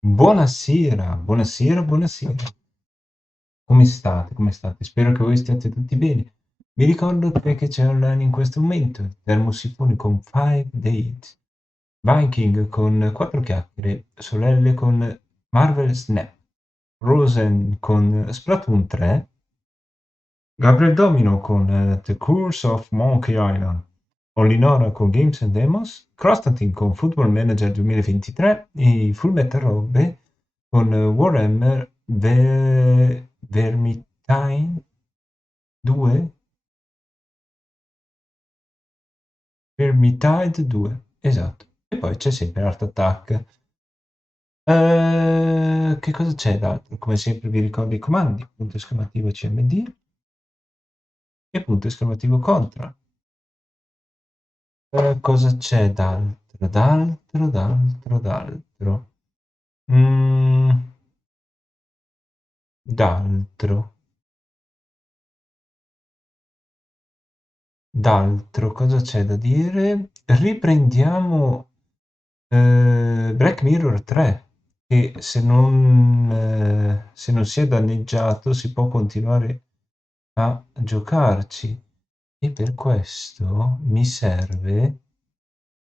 Buonasera, buonasera, buonasera. Come state? Come state? Spero che voi stiate tutti bene. Vi ricordo che c'è online in questo momento Termosifoni con 5 Dates, Viking con 4 chiacchiere, Solelle con Marvel Snap, Rosen con Splatoon 3, Gabriel Domino con The Curse of Monkey Island, Olinora con Games and Demos, Constantine con Football Manager 2023 e Full Metal Robbe con Warhammer Vermintide 2. Vermintide 2, esatto. E poi c'è sempre Art Attack. Che cosa c'è d'altro? Come sempre vi ricordo i comandi, punto esclamativo CMD e punto esclamativo contra. Cosa c'è d'altro? Mm, d'altro. D'altro, cosa c'è da dire? Riprendiamo Black Mirror 3, che se non si è danneggiato si può continuare a giocarci. E per questo mi serve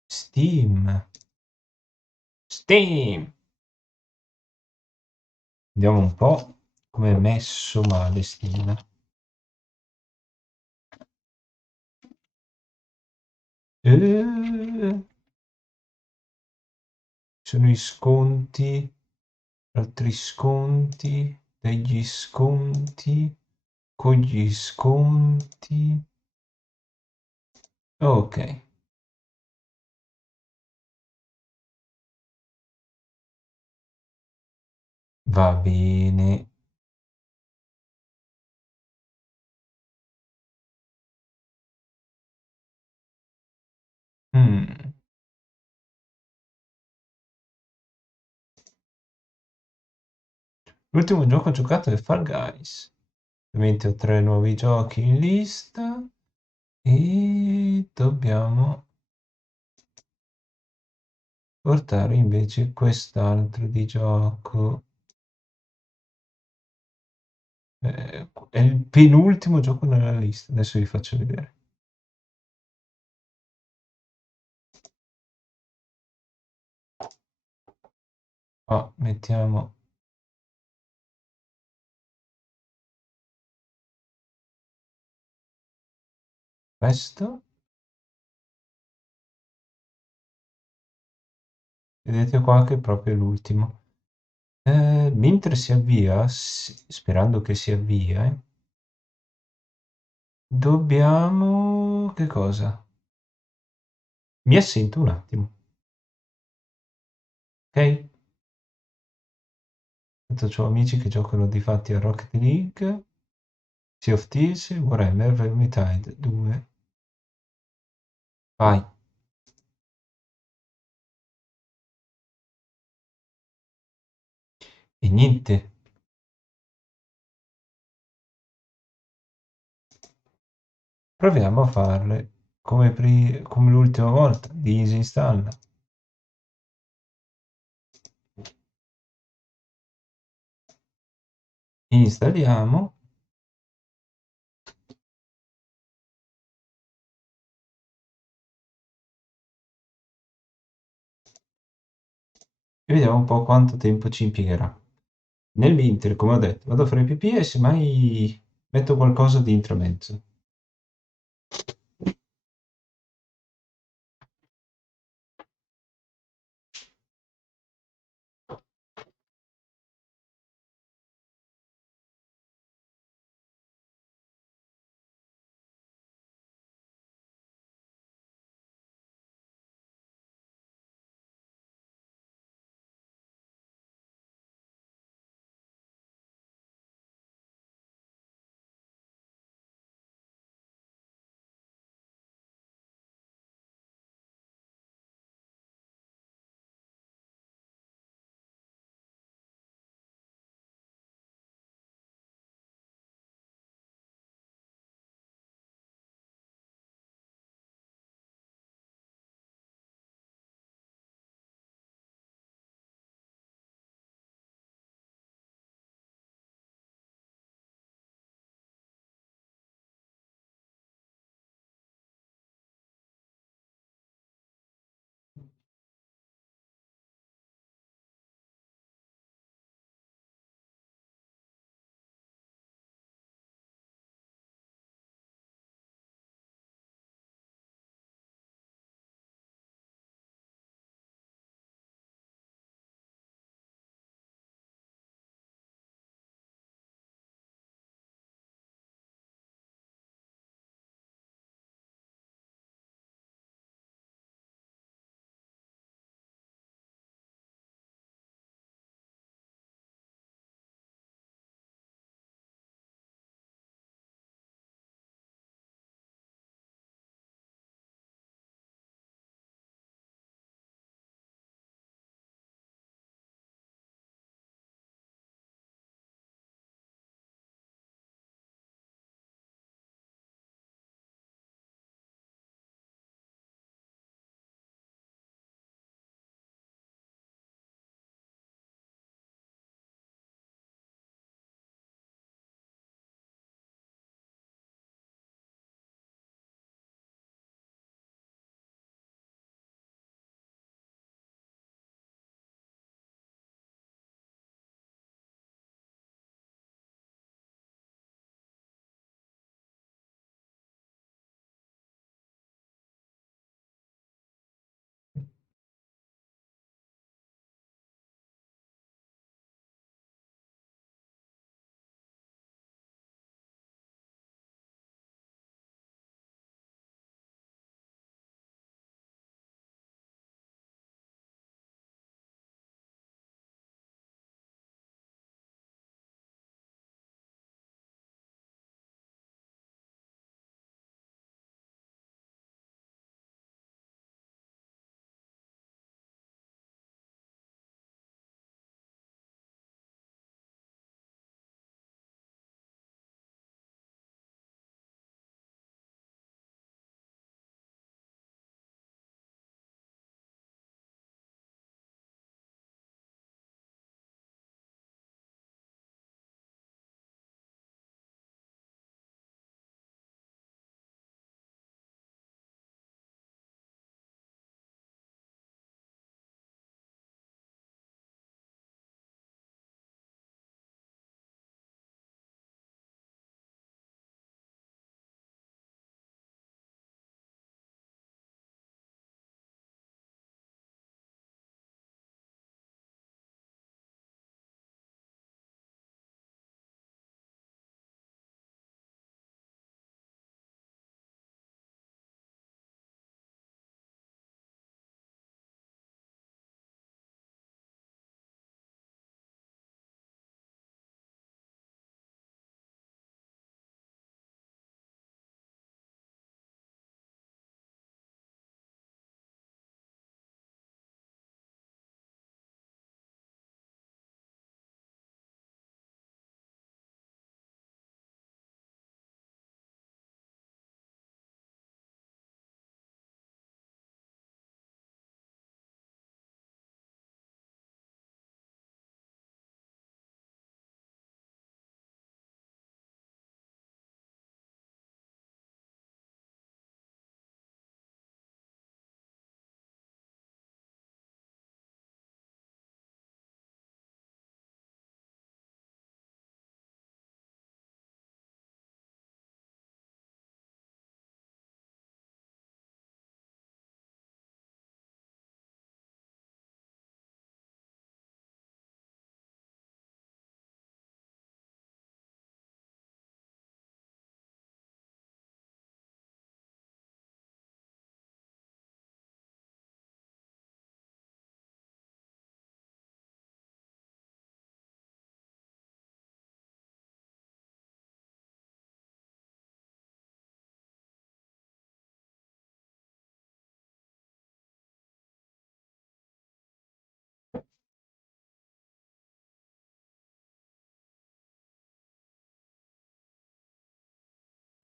Steam. Steam! Vediamo un po' come è messo male Steam. Eh, sono i sconti, altri sconti, degli sconti, con gli sconti. Ok, va bene. Mm. L'ultimo gioco giocato è Fall Guys. Ovviamente ho 3 nuovi giochi in lista e dobbiamo portare invece quest'altro di gioco. È il penultimo gioco nella lista, adesso vi faccio vedere. Mettiamo questo. Vedete qua che è proprio l'ultimo. Mentre si avvia, sperando che si avvia, dobbiamo... Che cosa? Mi assento un attimo, ok? Tanto ho amici che giocano di fatti a Rocket League, Sea of Thieves, Warhammer Vermintide 2. Vai. E niente, proviamo a farle come l'ultima volta, disinstalla. Installiamo e vediamo un po' quanto tempo ci impiegherà. Nel mentre, come ho detto, vado a fare pipì e semmai metto qualcosa di intramezzo.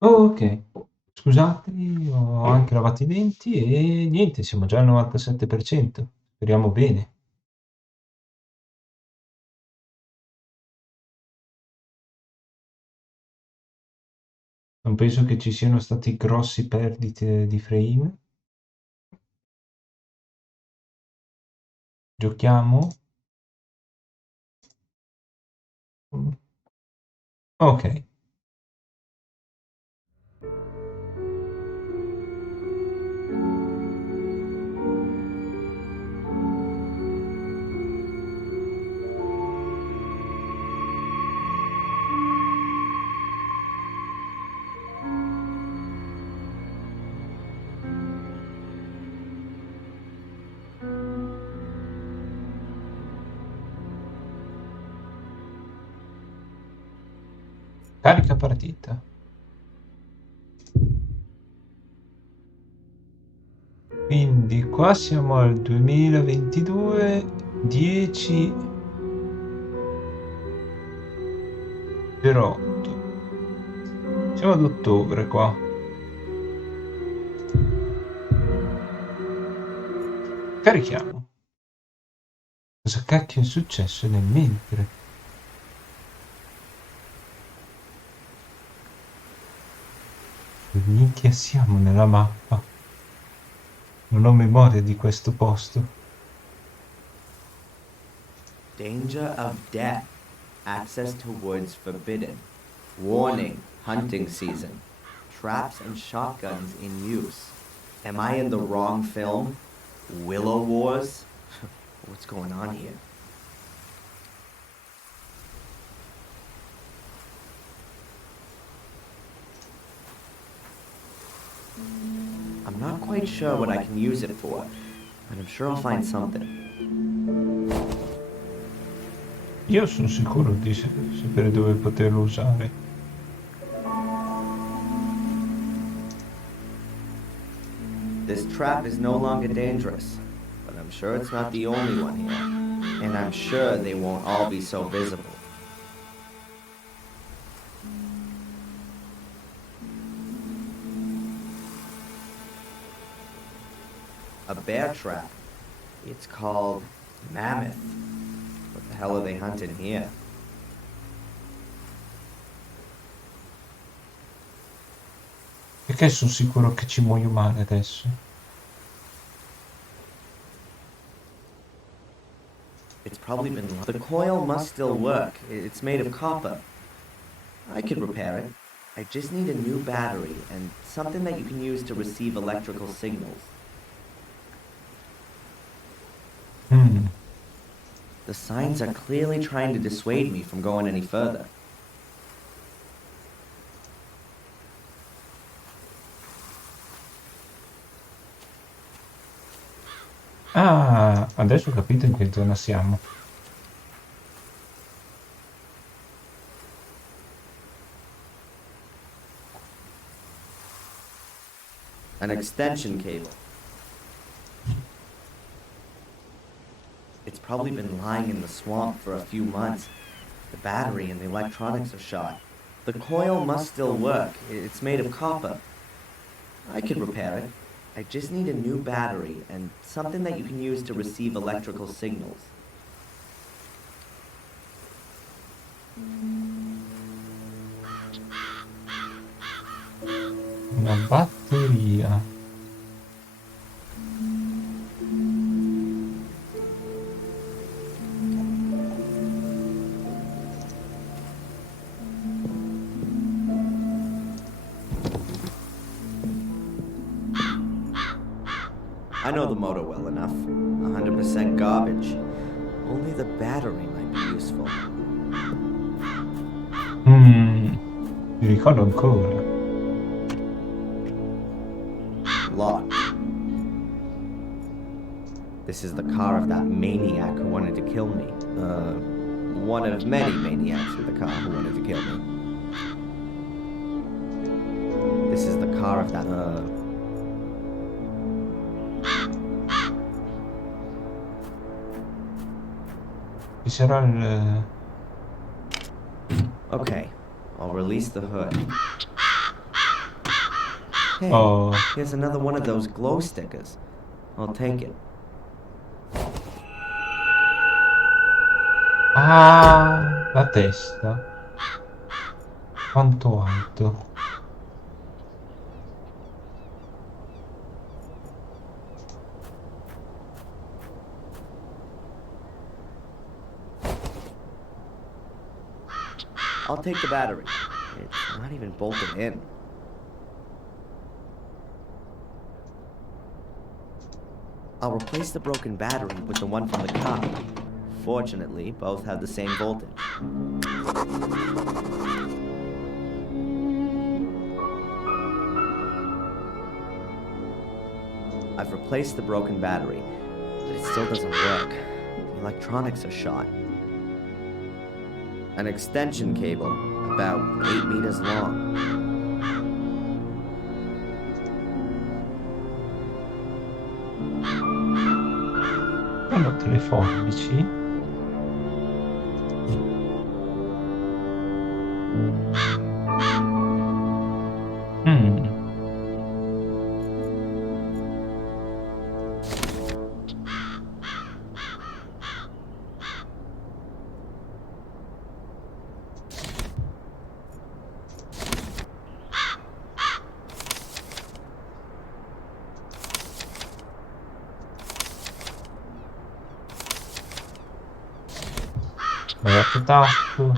Oh, ok. Scusate, ho anche lavato i denti e niente, siamo già al 97%. Speriamo bene. Non penso che ci siano stati grossi perdite di frame. Giochiamo? Ok. Carica partita. Quindi qua siamo al 2022, 10/08. Siamo ad ottobre qua. Carichiamo. Cosa cacchio è successo nel mentre? Minchia siamo nella mappa. Non ho memoria di questo posto. Danger of death. Access to woods forbidden. Warning, hunting season. Traps and shotguns in use. Am I in the wrong film? Willow Wars? What's going on here? I'm not quite sure what I can use it for, but I'm sure I'll find something. Io sono sicuro di sapere dove poterlo usare. This trap is no longer dangerous, but I'm sure it's not the only one here. And I'm sure they won't all be so visible. A bear trap. It's called Mammoth. What the hell are they hunting here? Perché sono sicuro che ci muoio male adesso? It's probably been... The coil must still work. It's made of copper. I could repair it. I just need a new battery and something that you can use to receive electrical signals. The signs are clearly trying to dissuade me from going any further. Ah, adesso ho capito in che zona siamo. An extension cable. It's probably been lying in the swamp for a few months. The battery and the electronics are shot. The coil must still work. It's made of copper. I could repair it. I just need a new battery and something that you can use to receive electrical signals. Una batteria. I know the motor well enough. 100% garbage. Only the battery might be useful. Mi ricordo ancora. Locked. This is the car of that maniac who wanted to kill me. One of many maniacs with a car who wanted to kill me. This is the car of that, Ci sarà il... Okay, I'll release the hood. Hey, Oh. here's another one of those glow stickers. I'll take it. Ah, la testa. Quanto alto? I'll take the battery. It's not even bolted in. I'll replace the broken battery with the one from the car. Fortunately, both have the same voltage. I've replaced the broken battery, but it still doesn't work. The electronics are shot. An extension cable, about 8 meters long. Sono tre forbici. Mm. Sbagliato tasto.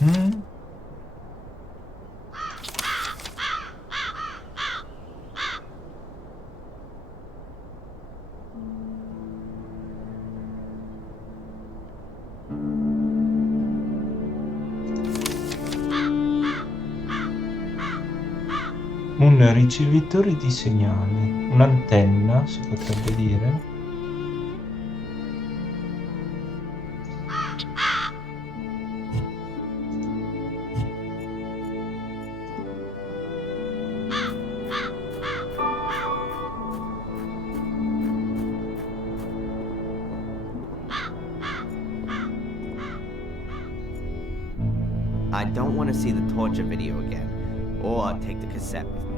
Mhm. Un ricevitore di segnale, un'antenna si potrebbe dire. I don't want to see the torture video again, or take the cassette with me.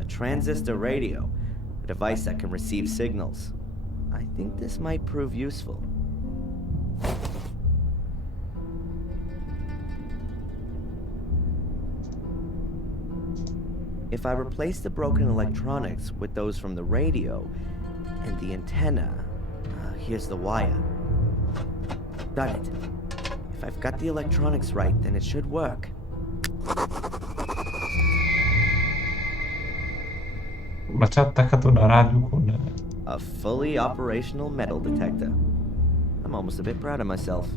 A transistor radio, a device that can receive signals. I think this might prove useful. If I replace the broken electronics with those from the radio and the antenna, here's the wire. Got it. If I've got the electronics right, then it should work. Ma c'ha attaccato una radio con... A fully operational metal detector. I'm almost a bit proud of myself.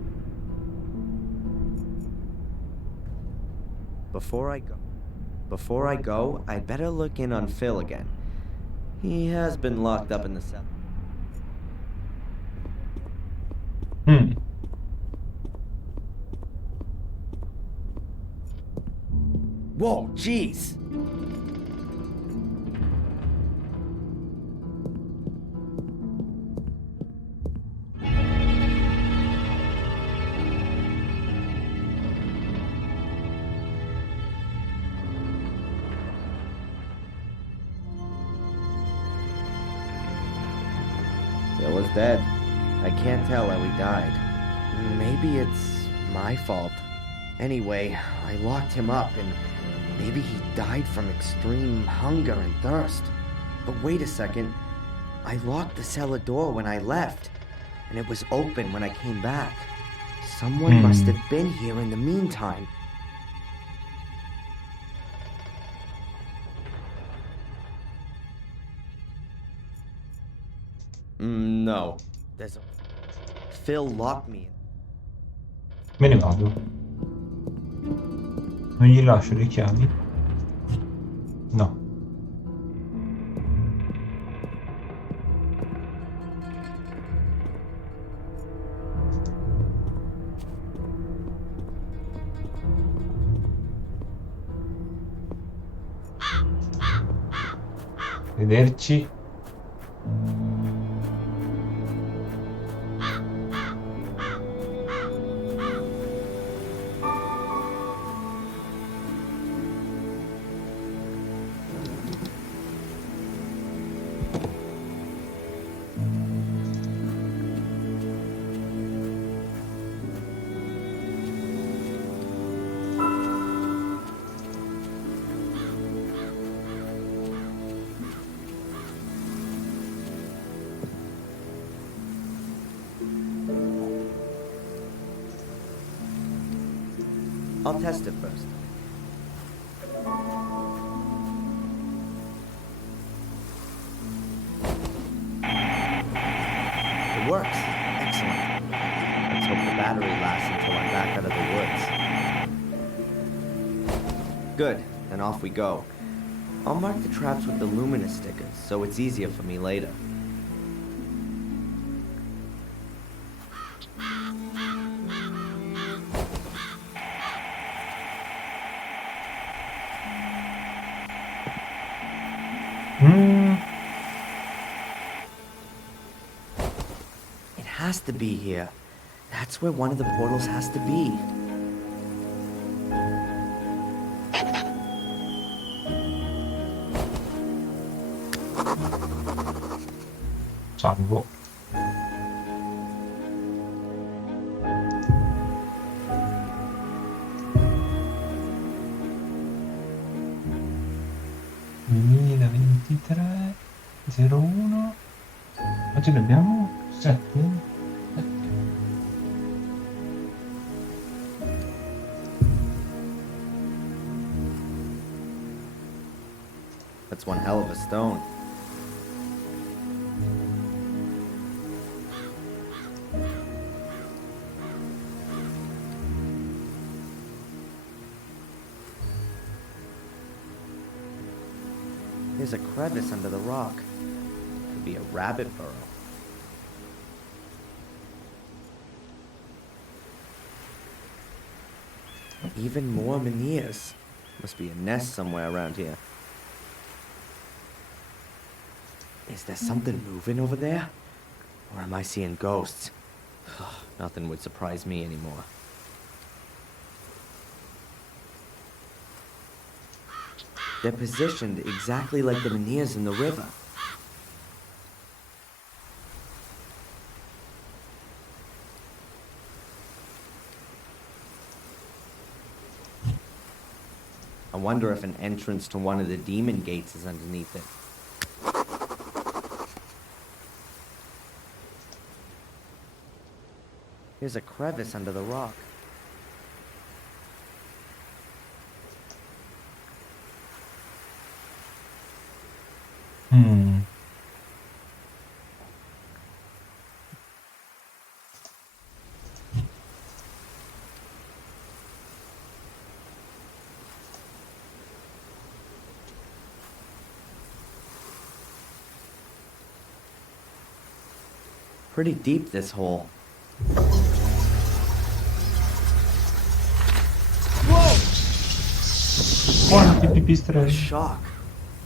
Before I go, I'd better look in on Phil again. He has been locked up in the cell. Whoa, jeez! Phil is dead. I can't tell how he died. Maybe it's my fault. Anyway, I locked him up and maybe he died from extreme hunger and thirst. But wait a second. I locked the cellar door when I left, and it was open when I came back. Someone must have been here in the meantime. No. There's a... Phil locked me in. Me ne vado. Non gli lascio le chiavi? No. Vederci. I'll test it first. It works. Excellent. Let's hope the battery lasts until I'm back out of the woods. Good. Then off we go. I'll mark the traps with the luminous stickers, so it's easier for me later. It has to be here. That's where one of the portals has to be. Salvo. (2023 01). Oggi ne abbiamo 7. That's one hell of a stone. There's a crevice under the rock. Could be a rabbit burrow. Even more menhirs. Must be a nest somewhere around here. Is there something moving over there? Or am I seeing ghosts? Nothing would surprise me anymore. They're positioned exactly like the menhirs in the river. I wonder if an entrance to one of the demon gates is underneath it. There's a crevice under the rock. Pretty deep, this hole. Quanti pipistrelli. Shock.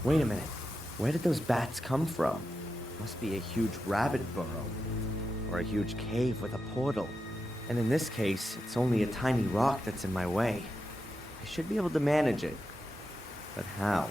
Wait a minute. Where did those bats come from? Must be a huge rabbit burrow. Or a huge cave with a portal. And in this case, it's only a tiny rock that's in my way. I should be able to manage it. But how?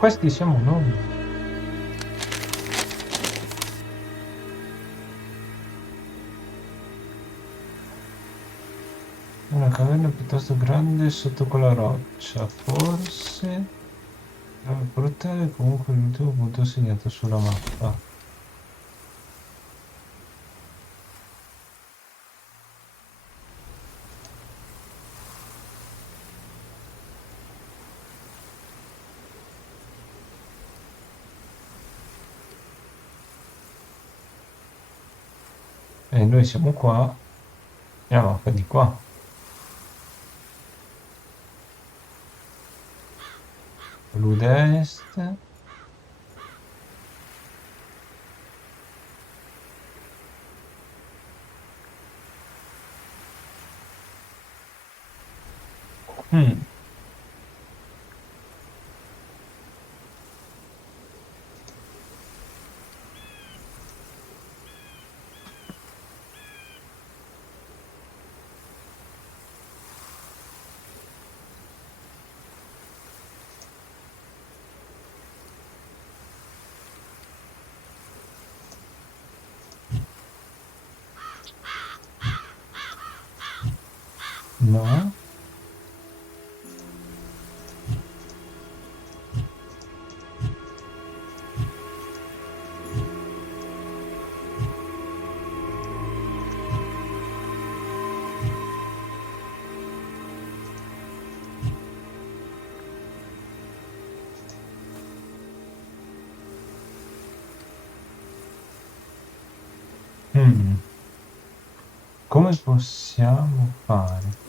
Questi siamo noi. Una caverna piuttosto grande sotto quella roccia, forse. Il portale è comunque l'ultimo punto segnato sulla mappa. E noi siamo qua. E la mappa è di qua. Sud-est. Mm. No. Mm. Come possiamo fare?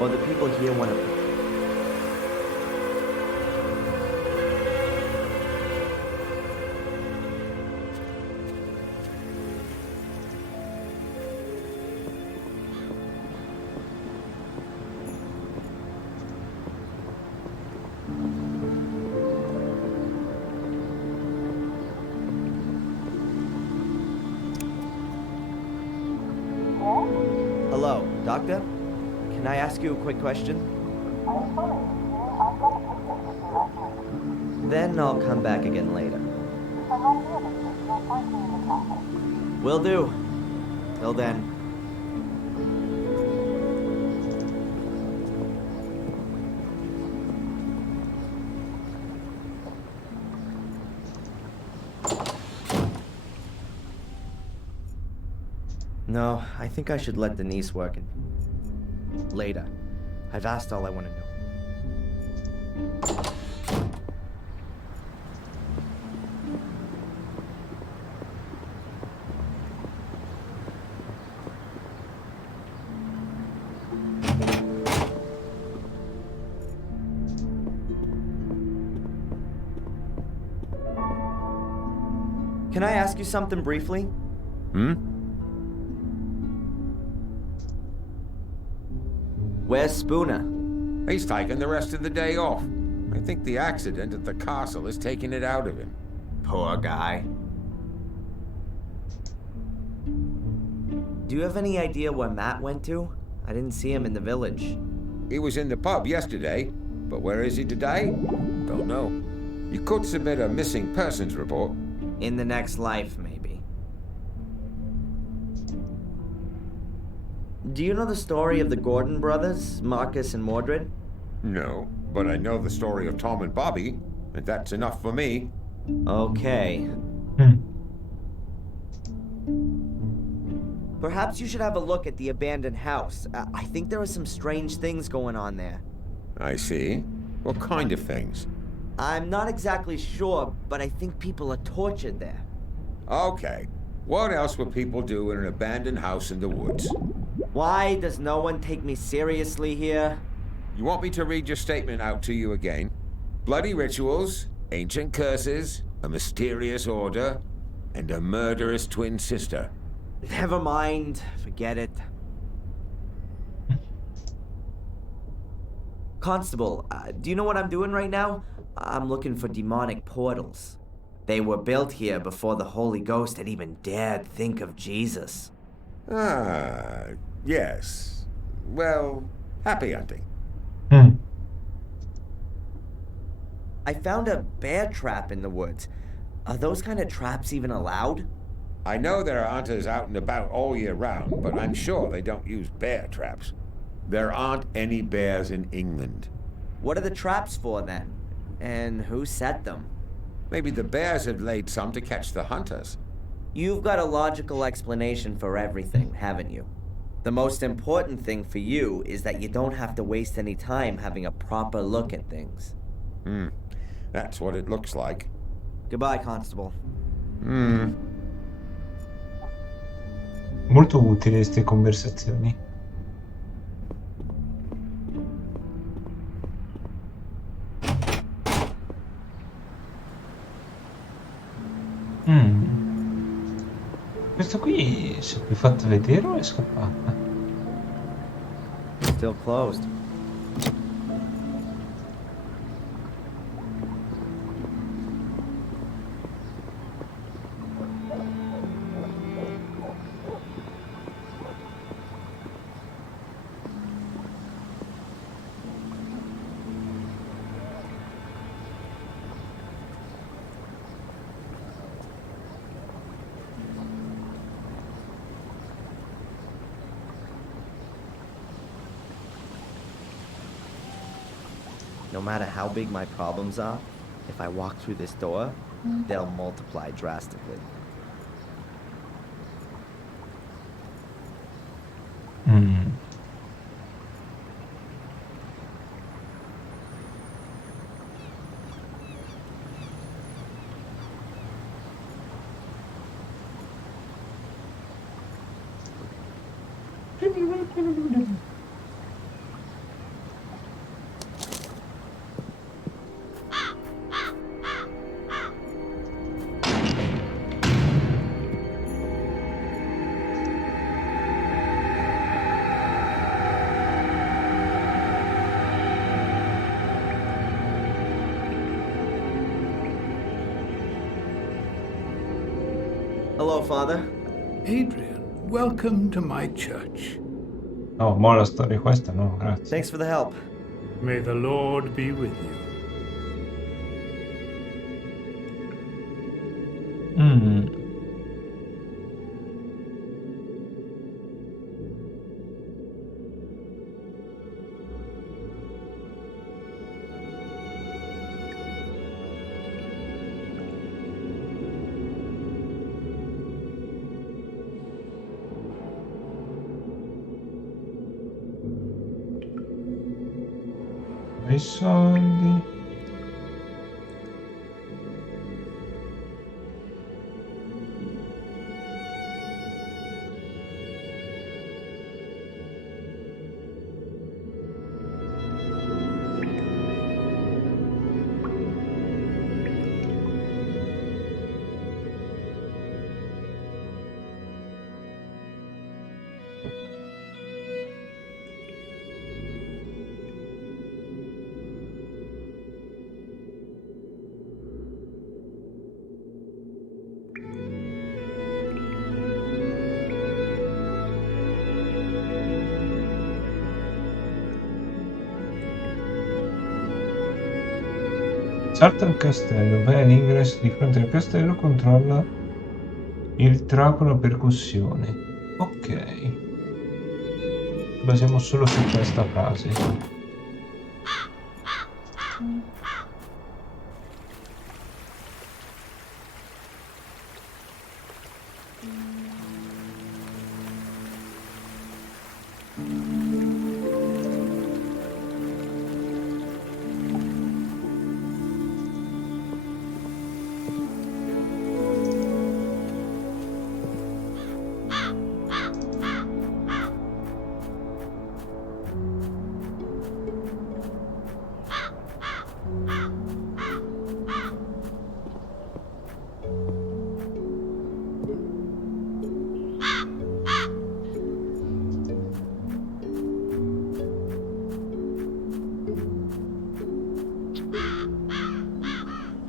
Or the people here want to... Hello, Doctor? Can I ask you a quick question? Then I'll come back again later. Will do. Till then. No, I think I should let Denise work it later. I've asked all I want to know. Can I ask you something briefly? Where's Spooner? He's taking the rest of the day off. I think the accident at the castle has taken it out of him. Poor guy. Do you have any idea where Matt went to? I didn't see him in the village. He was in the pub yesterday, but where is he today? Don't know. You could submit a missing persons report. In the next life, maybe. Do you know the story of the Gordon brothers, Marcus and Mordred? No, but I know the story of Tom and Bobby, and that's enough for me. Okay. Mm. Perhaps you should have a look at the abandoned house. I think there are some strange things going on there. I see. What kind of things? I'm not exactly sure, but I think people are tortured there. Okay. What else would people do in an abandoned house in the woods? Why does no one take me seriously here? You want me to read your statement out to you again? Bloody rituals, ancient curses, a mysterious order, and a murderous twin sister. Never mind. Forget it. Constable, do you know what I'm doing right now? I'm looking for demonic portals. They were built here before the Holy Ghost had even dared think of Jesus. Ah, yes. Well, happy hunting. Mm. I found a bear trap in the woods. Are those kind of traps even allowed? I know there are hunters out and about all year round, but I'm sure they don't use bear traps. There aren't any bears in England. What are the traps for then? And who set them? Maybe the bears have laid some to catch the hunters. You've got a logical explanation for everything, haven't you? The most important thing for you is that you don't have to waste any time having a proper look at things. That's what it looks like. Goodbye, Constable. Molto utili queste conversazioni. Questo qui si è più fatto vedere o è scappata? Still closed. No matter how big my problems are, if I walk through this door, they'll multiply drastically. Hello, Father. Adrian, welcome to my church. No, mo la storia è questa, no, grazie. Thanks for the help. May the Lord be with you. I soldi. Salta al castello, vai all'ingresso di fronte al castello, controlla il trapano a percussione. Ok. Basiamo solo su questa frase.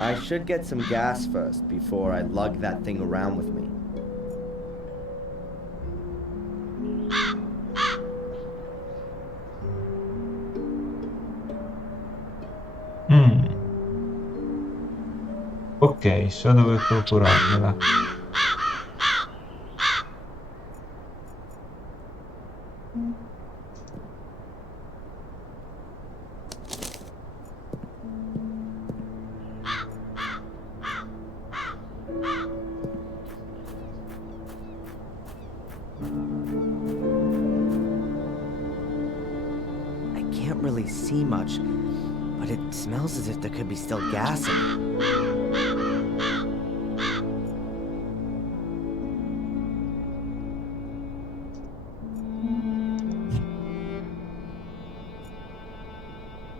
I should get some gas first before I lug that thing around with me. Ok, so dove procurarmela. I can't really see much, but it smells as if there could be still gas in it.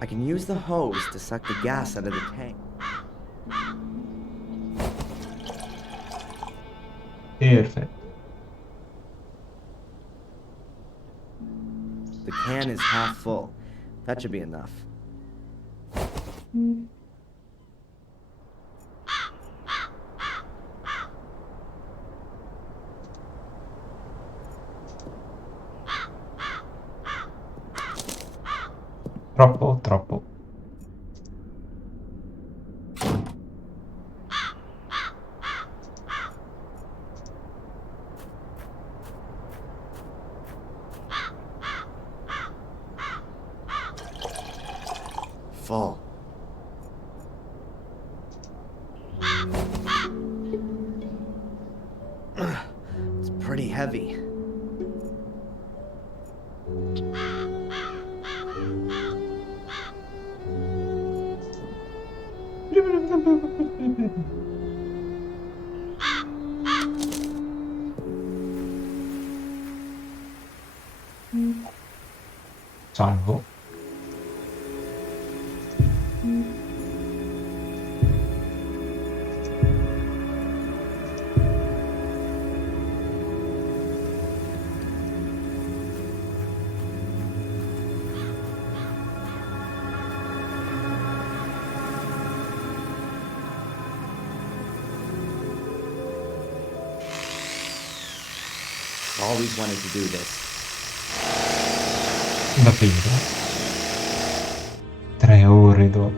I can use the hose to suck the gas out of the tank. Perfetto. The can is half full. That should be enough. Troppo. Full. It's pretty heavy. Salvo. Always wanted to do this. Davvero? 3 ore dopo.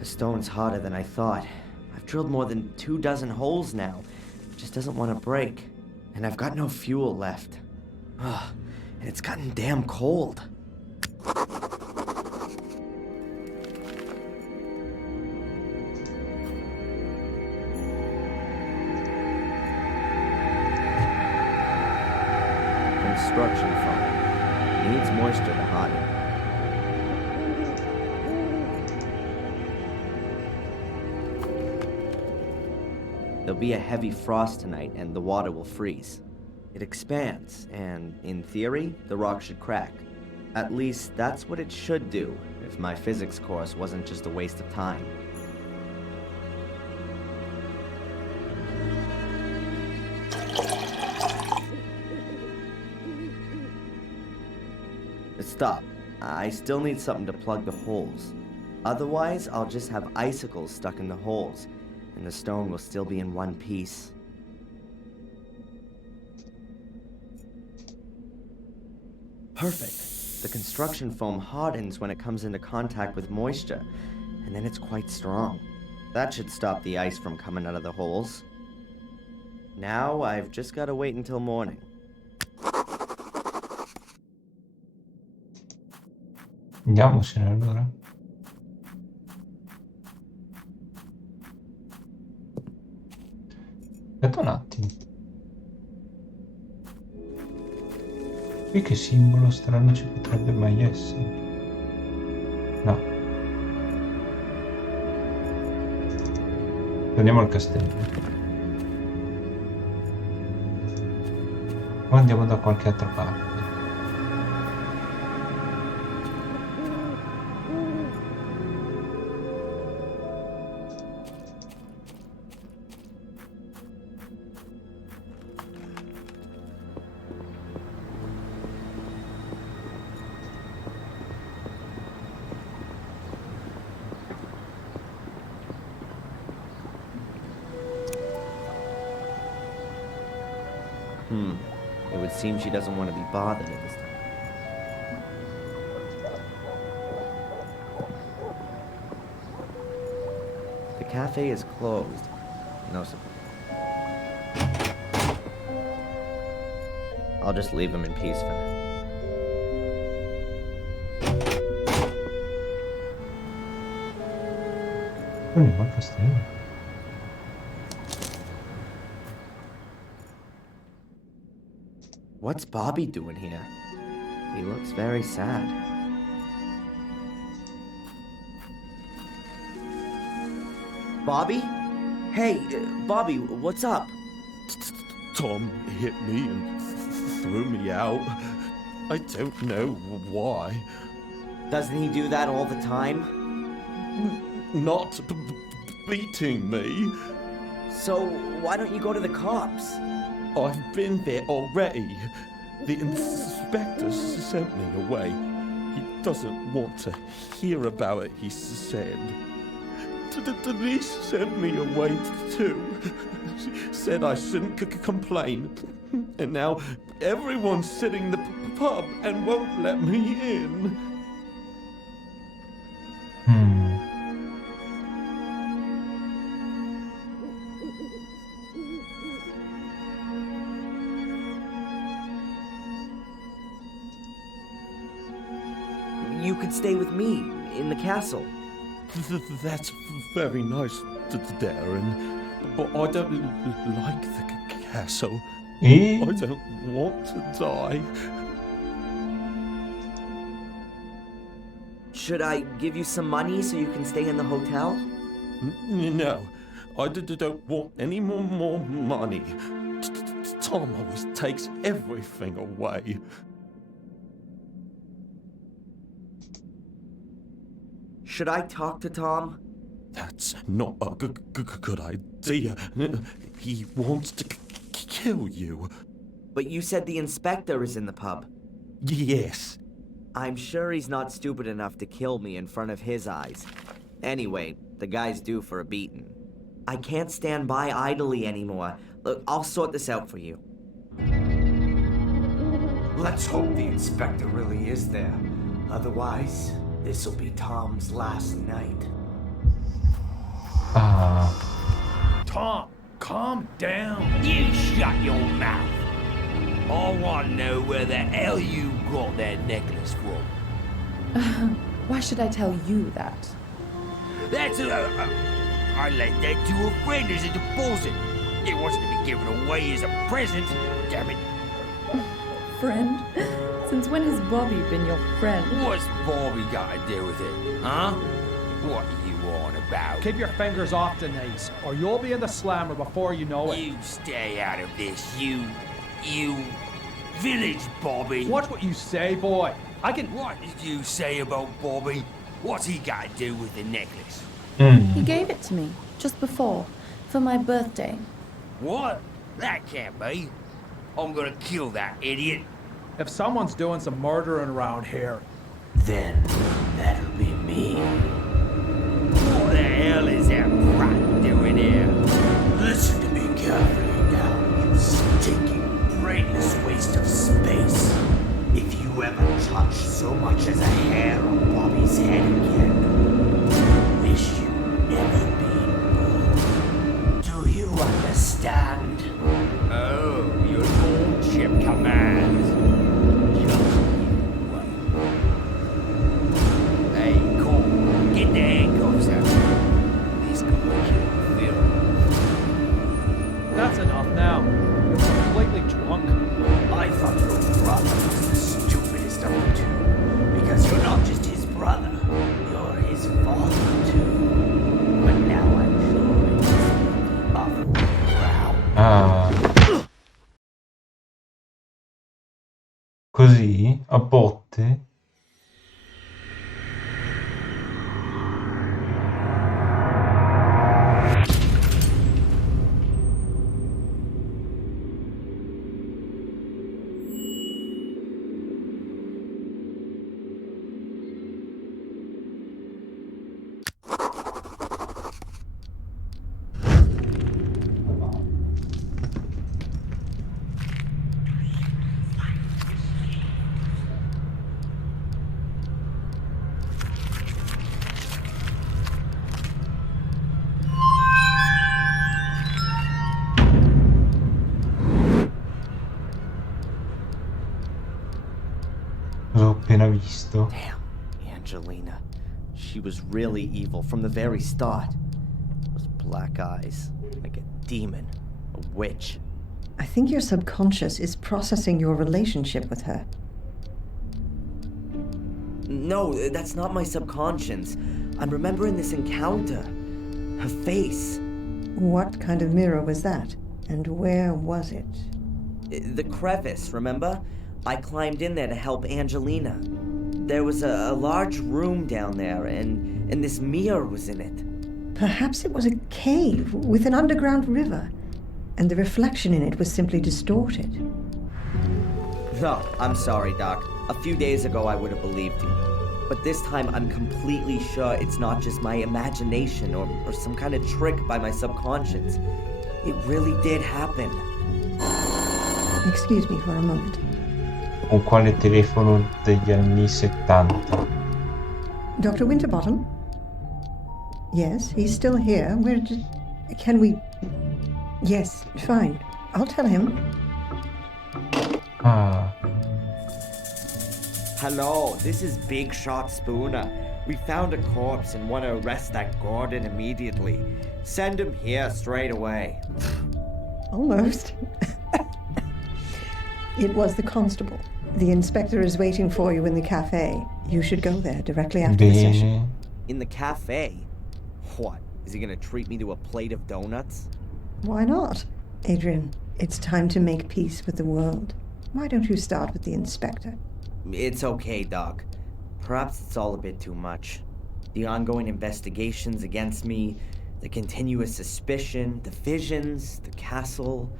The stone's harder than I thought. I've drilled more than 24 holes now. It just doesn't want to break. And I've got no fuel left. And it's gotten damn cold. Construction foam. Needs moisture to harden. There'll be a heavy frost tonight and the water will freeze. It expands, and in theory, the rock should crack. At least that's what it should do if my physics course wasn't just a waste of time. Stop. I still need something to plug the holes. Otherwise, I'll just have icicles stuck in the holes, and the stone will still be in one piece. Perfect. The construction foam hardens when it comes into contact with moisture, and then it's quite strong. That should stop the ice from coming out of the holes. Now I've just got to wait until morning. Andiamocene allora. Aspetta un attimo. Qui che simbolo strano ci potrebbe mai essere? No. Andiamo al castello. O andiamo da qualche altra parte. seems she doesn't want to be bothered at this time. The cafe is closed. No surprise. I'll just leave him in peace for now. Ma fastidio. What's Bobby doing here? He looks very sad. Bobby? Hey, Bobby, what's up? Tom hit me and threw me out. I don't know why. Doesn't he do that all the time? Not beating me. So, why don't you go to the cops? I've been there already. The inspector sent me away. He doesn't want to hear about it, he said. Denise sent me away too. She said I shouldn't complain. And now everyone's sitting in the pub and won't let me in. You could stay with me in the castle. That's very nice, Darren. But I don't like the castle. I don't want to die. Should I give you some money so you can stay in the hotel? No, I don't want any more money. Tom always takes everything away. Should I talk to Tom? That's not a good idea. He wants to kill you. But you said the inspector is in the pub. Yes. I'm sure he's not stupid enough to kill me in front of his eyes. Anyway, the guy's due for a beating. I can't stand by idly anymore. Look, I'll sort this out for you. Let's hope the inspector really is there. Otherwise, this'll be Tom's last night. Tom, calm down. You shut your mouth. I want to know where the hell you got that necklace from. Why should I tell you that? That's I lent that to a friend as a deposit. It wasn't to be given away as a present. Damn it. Friend? Since when has Bobby been your friend? What's Bobby got to do with it, huh? What are you on about? Keep your fingers off Denise, or you'll be in the slammer before you know it. You stay out of this, you village Bobby. Watch what you say, boy. I can... What did you say about Bobby? What's he got to do with the necklace? He gave it to me, just before, for my birthday. What? That can't be. I'm gonna kill that idiot. If someone's doing some murdering around here... Then, that'll be me. What the hell is that rat doing here? Listen to me carefully now, you stinking, brainless waste of space. If you ever touch so much as a hair on Bobby's head again, wish you never been born. Do you understand? Oh, your lordship commands. Hey, Cole, get the handcuffs out. This could make you feel. That's enough now. You're completely drunk. I thought your brother was the stupidest of the two. Because you're not just his brother, you're his father too. But now I'm sure it's the other way around. Così, a botte. Cosa ho appena visto? Damn, Angelina. She was really evil from the very start. Those black eyes, like a demon, a witch. I think your subconscious is processing your relationship with her. No, that's not my subconscious. I'm remembering this encounter. Her face. What kind of mirror was that? And where was it? The crevice, remember? I climbed in there to help Angelina. There was a large room down there, and this mirror was in it. Perhaps it was a cave with an underground river, and the reflection in it was simply distorted. No, I'm sorry, Doc. A few days ago I would have believed you. But this time I'm completely sure it's not just my imagination or some kind of trick by my subconscious. It really did happen. Excuse me for a moment. Con quale telefono degli anni 70? Dr. Winterbottom? Yes, he's still here. Where did... Can we... Yes, fine. I'll tell him. Ah, Hello, this is Big Shot Spooner. We found a corpse and want to arrest that Gordon immediately. Send him here straight away. Almost. It was the constable. The inspector is waiting for you in the cafe. You should go there directly after the session. bene. In the cafe? What? Is he gonna treat me to a plate of donuts? Why not? Adrian, it's time to make peace with the world. Why don't you start with the inspector? It's okay, Doc. Perhaps it's all a bit too much. The ongoing investigations against me, the continuous suspicion, the visions, the castle.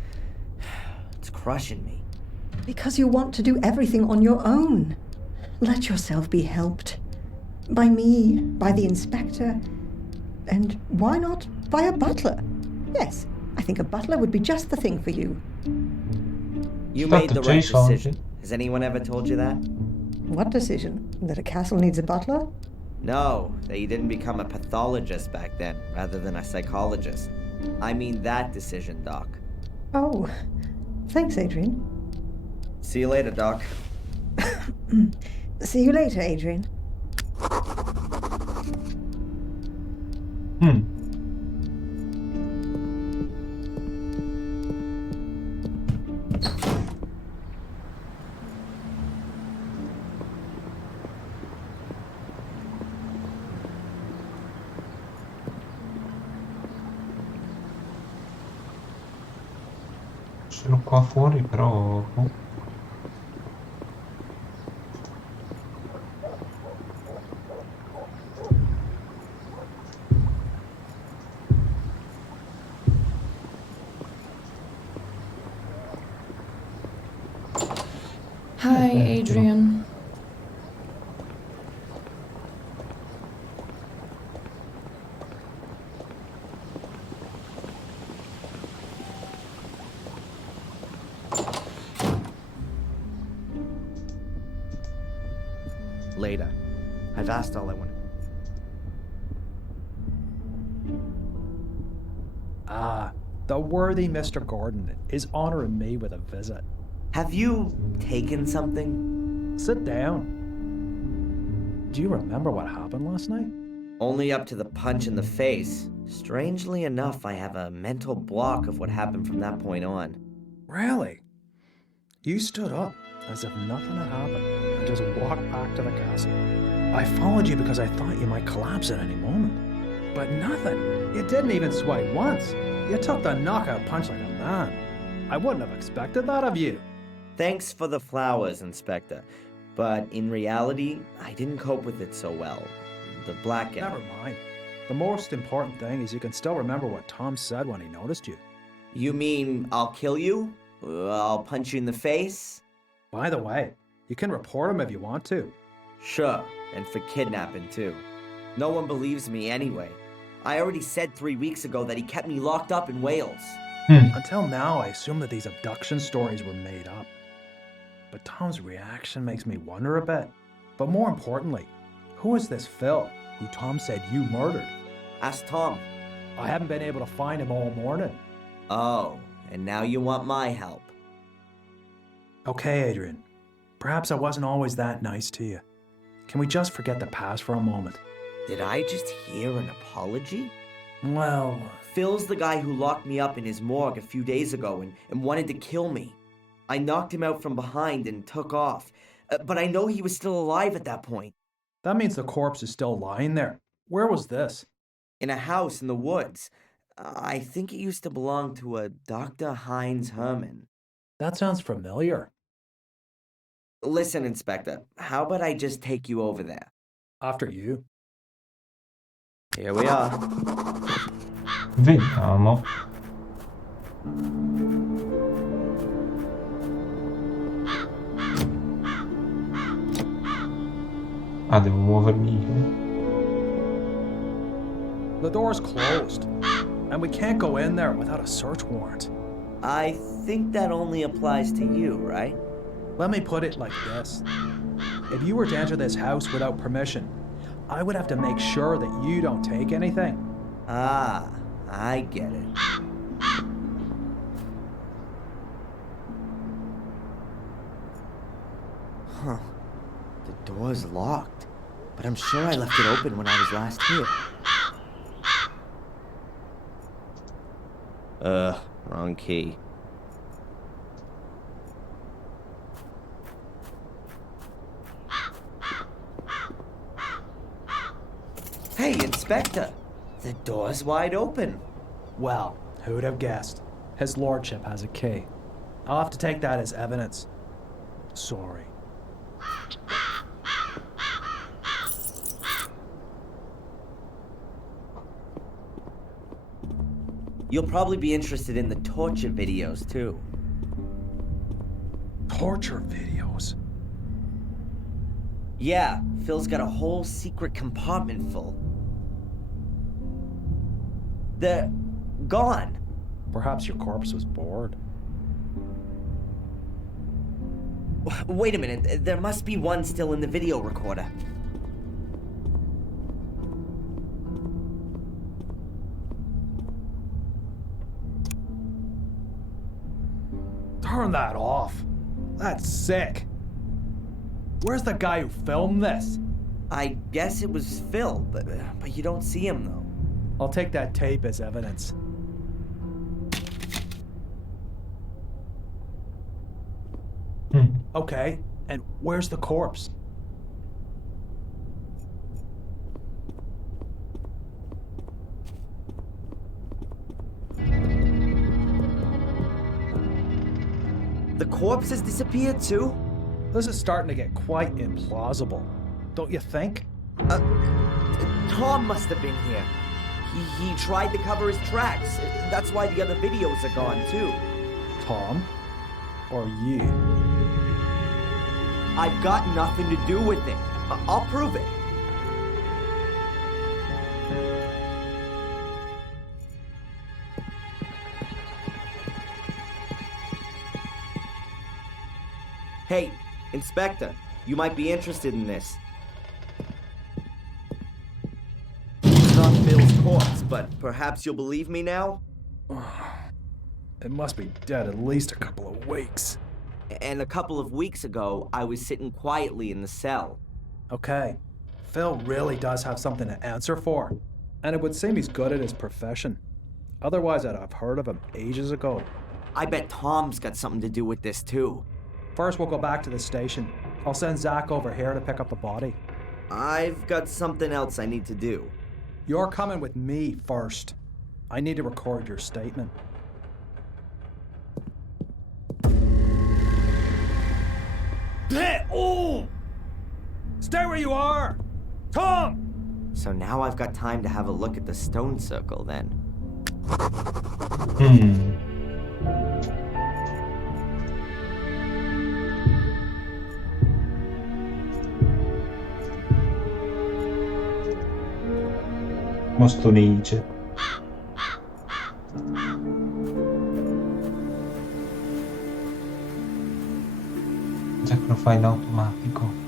It's crushing me. Because you want to do everything on your own. Let yourself be helped. By me, by the inspector, and why not by a butler? Yes, I think a butler would be just the thing for you. You Stop made the the right chase on decision. it. Has anyone ever told you that? What decision? That a castle needs a butler? No, that you didn't become a pathologist back then, rather than a psychologist. I mean that decision, Doc. Oh, thanks, Adrian. See you later, Doc. See you later, Adrian. Hmm. Sono qua fuori, però... oh. Hi, Adrian. Later. I've asked all I want. The worthy Mr. Gordon is honoring me with a visit. Have you taken something? Sit down. Do you remember what happened last night? Only up to the punch in the face. Strangely enough, I have a mental block of what happened from that point on. Really? You stood up as if nothing had happened and just walked back to the castle. I followed you because I thought you might collapse at any moment. But nothing. You didn't even sway once. You took the knockout punch like a man. I wouldn't have expected that of you. Thanks for the flowers, Inspector. But in reality, I didn't cope with it so well. The blackout. Never mind. The most important thing is you can still remember what Tom said when he noticed you. You mean I'll kill you? I'll punch you in the face? By the way, you can report him if you want to. Sure, and for kidnapping too. No one believes me anyway. I already said 3 weeks ago that he kept me locked up in Wales. Until now, I assumed that these abduction stories were made up. But Tom's reaction makes me wonder a bit. But more importantly, who is this Phil, who Tom said you murdered? Ask Tom. I haven't been able to find him all morning. Oh, and now you want my help. Okay, Adrian. Perhaps I wasn't always that nice to you. Can we just forget the past for a moment? Did I just hear an apology? Well, Phil's the guy who locked me up in his morgue a few days ago and wanted to kill me. I knocked him out from behind and took off, but I know he was still alive at that point. that means the corpse is still lying there. Where was this? In a house in the woods. I think it used to belong to a Dr. Heinz Herman. That sounds familiar. Listen, Inspector, how about I just take you over there? After you. Here we are. Vediamo. Ah, devo muovermi io. The door's closed, and we can't go in there without a search warrant. I think that only applies to you, right? Let me put it like this. If you were to enter this house without permission, I would have to make sure that you don't take anything. Ah, I get it. Huh. The door's locked, but I'm sure I left it open when I was last here. Wrong key. Hey, Inspector! The door's wide open. Well, who'd have guessed? His lordship has a key. I'll have to take that as evidence. Sorry. You'll probably be interested in the torture videos, too. Torture videos? Yeah, Phil's got a whole secret compartment full. They're gone. Perhaps your corpse was bored. Wait a minute, there must be one still in the video recorder. Turn that off. That's sick. Where's the guy who filmed this? I guess it was Phil, but you don't see him, though. I'll take that tape as evidence. Okay, and where's the corpse? The corpse has disappeared, too? This is starting to get quite implausible, don't you think? Tom must have been here. He tried to cover his tracks. That's why the other videos are gone, too. Tom? Or you? I've got nothing to do with it. I'll prove it. Hey, Inspector, you might be interested in this. It's not Phil's corpse, but perhaps you'll believe me now? It must be dead at least a couple of weeks. And a couple of weeks ago, I was sitting quietly in the cell. Okay, Phil really does have something to answer for. And it would seem he's good at his profession. Otherwise, I'd have heard of him ages ago. I bet Tom's got something to do with this, too. First, we'll go back to the station. I'll send Zach over here to pick up the body. I've got something else I need to do. You're coming with me first. I need to record your statement. Oh! Stay where you are! Tom! So now I've got time to have a look at the stone circle, then. Mostonice. Già che lo fai in automatico.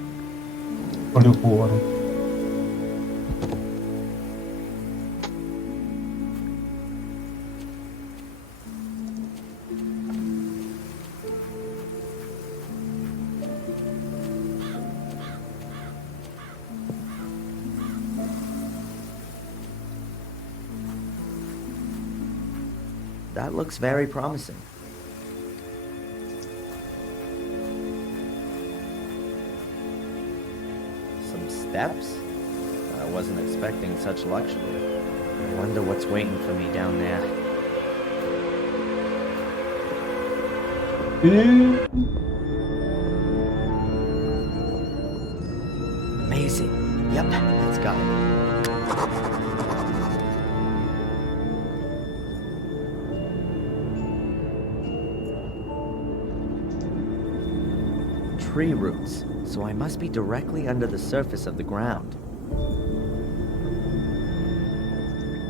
Voglio pure. That looks very promising. Some steps? I wasn't expecting such luxury. I wonder what's waiting for me down there. Amazing. Yep, let's go. Tree roots, so I must be directly under the surface of the ground.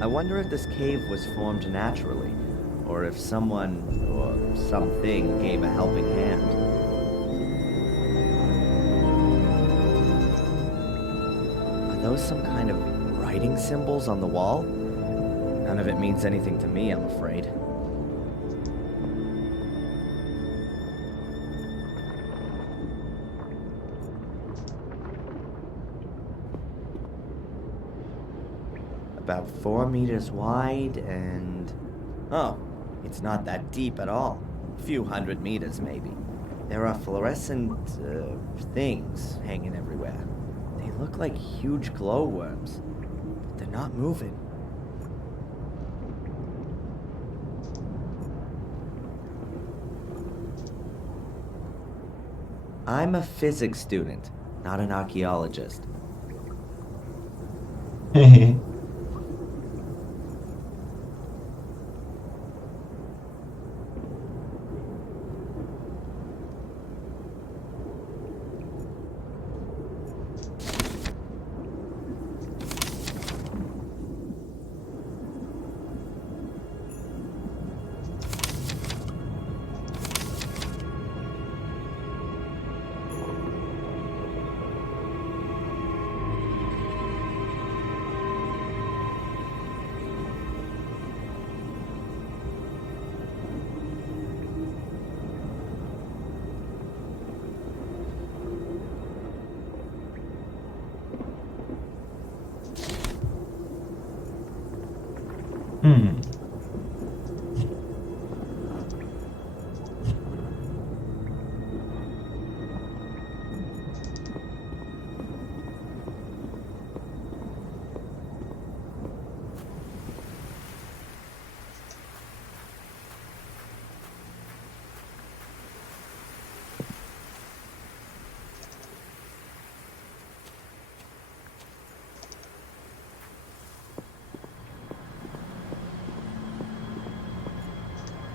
I wonder if this cave was formed naturally, or if someone or something gave a helping hand. Are those some kind of writing symbols on the wall? None of it means anything to me, I'm afraid. About 4 meters wide and... oh, it's not that deep at all. A few 100 meters, maybe. There are fluorescent, things hanging everywhere. They look like huge glowworms, but they're not moving. I'm a physics student, not an archaeologist.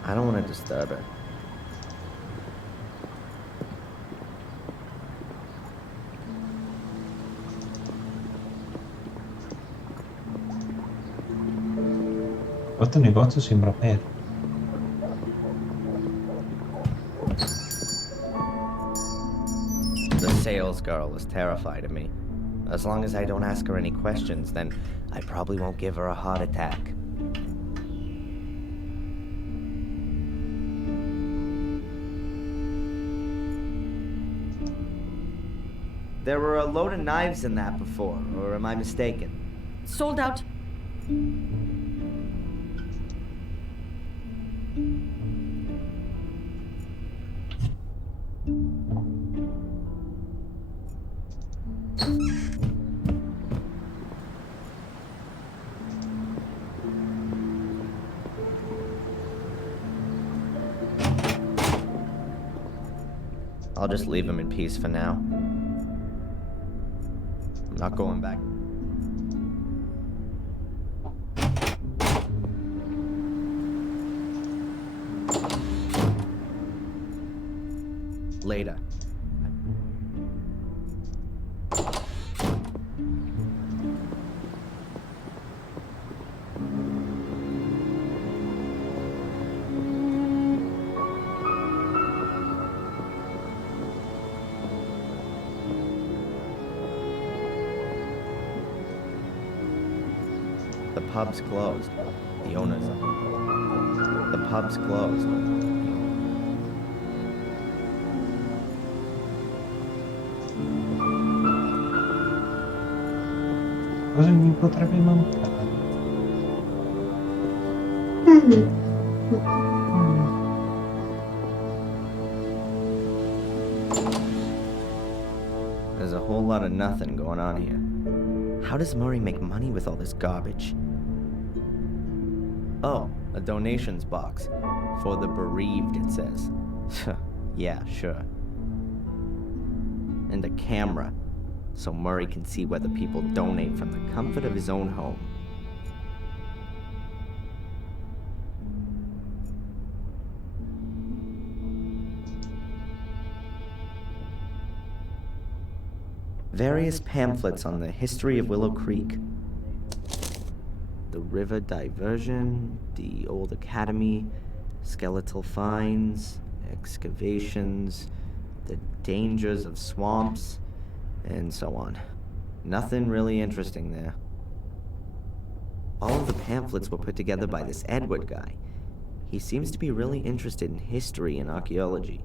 I don't want to disturb her. Questo negozio sembra aperto. The sales girl is terrified of me. As long as I don't ask her any questions, then I probably won't give her a heart attack. There were a load of knives in that before, or am I mistaken? Sold out. I'll just leave him in peace for now. I'm not going back. Later. The pub's closed. The owner's up. The pub's closed. Cosa mi potrebbe mancare? There's a whole lot of nothing going on here. How does Murray make money with all this garbage? Oh, a donations box. For the bereaved, it says. Yeah, sure. And a camera, so Murray can see whether people donate from the comfort of his own home. Various pamphlets on the history of Willow Creek. The river diversion, the old academy, skeletal finds, excavations, the dangers of swamps, and so on. Nothing really interesting there. All of the pamphlets were put together by this Edward guy. He seems to be really interested in history and archaeology.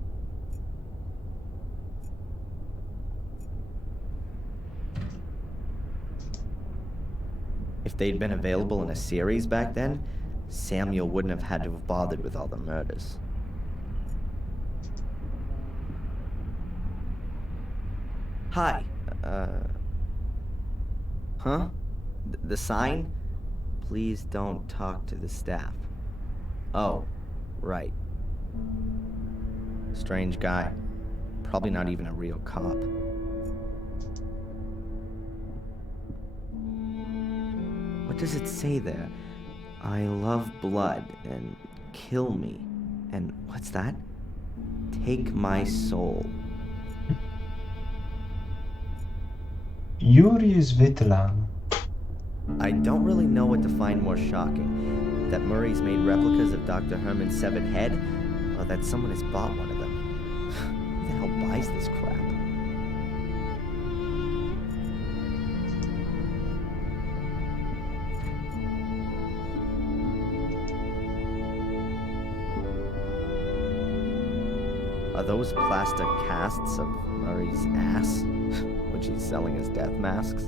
If they'd been available in a series back then, Samuel wouldn't have had to have bothered with all the murders. Hi, huh? The sign? Please don't talk to the staff. Oh, right. Strange guy. Probably not even a real cop. What does it say there? I love blood and kill me. And what's that? Take my soul. Yuri Svetlana. I don't really know what to find more shocking. That Murray's made replicas of Dr. Herman's severed head, or that someone has bought one of them. Who the hell buys this crap? Are those plaster casts of Murray's ass, which he's selling as death masks?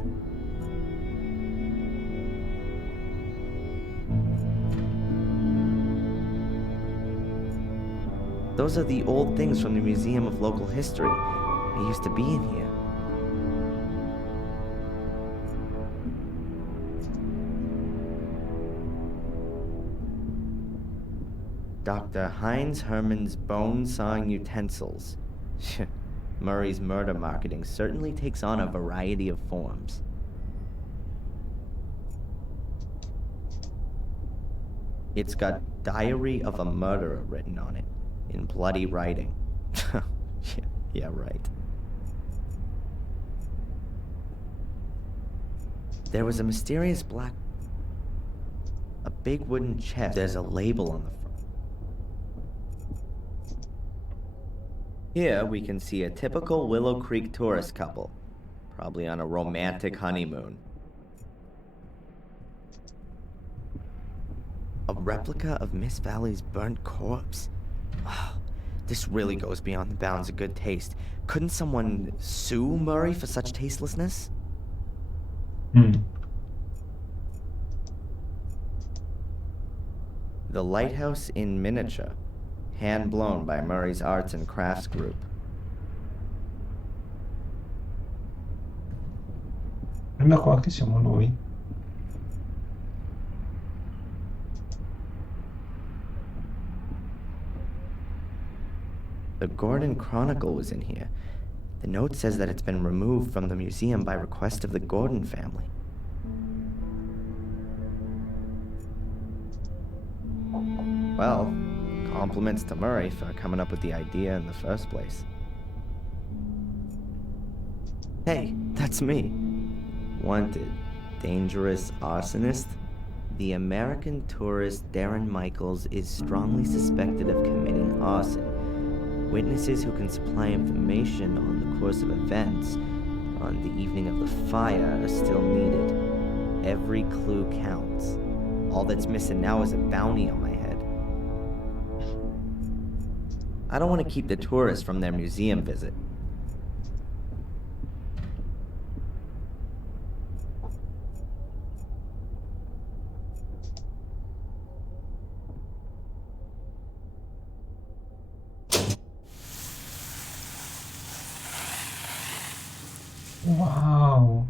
Those are the old things from the Museum of Local History. They used to be in here. Dr. Heinz Herman's bone-sawing utensils. Murray's murder marketing certainly takes on a variety of forms. It's got Diary of a Murderer written on it, in bloody writing. Yeah, right. There was a mysterious a big wooden chest. There's a label on the front. Here we can see a typical Willow Creek tourist couple, probably on a romantic honeymoon. A replica of Miss Valley's burnt corpse. Wow, this really goes beyond the bounds of good taste. Couldn't someone sue Murray for such tastelessness? The lighthouse in miniature, hand-blown by Murray's Arts and Crafts group. Guarda qua che siamo noi. The Gordon Chronicle was in here. The note says that it's been removed from the museum by request of the Gordon family. Well, compliments to Murray for coming up with the idea in the first place. Hey, that's me. Wanted, dangerous arsonist. The American tourist Darren Michaels is strongly suspected of committing arson. Witnesses who can supply information on the course of events on the evening of the fire are still needed. Every clue counts. All that's missing now is a bounty on my head. I don't want to keep the tourists from their museum visit. Wow.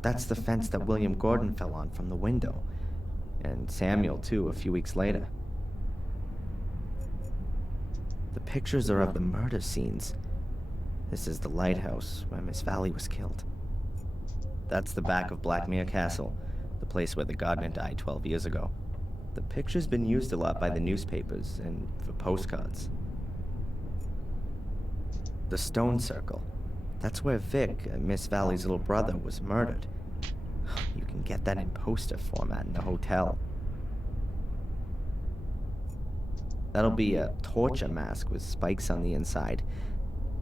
That's the fence that William Gordon fell on from the window. And Samuel, too, a few weeks later. The pictures are of the murder scenes. This is the lighthouse where Miss Valley was killed. That's the back of Blackmere Castle, the place where the gardener died 12 years ago. The picture's been used a lot by the newspapers and for postcards. The stone circle. That's where Vic, Miss Valley's little brother, was murdered. You can get that in poster format in the hotel. That'll be a torture mask with spikes on the inside.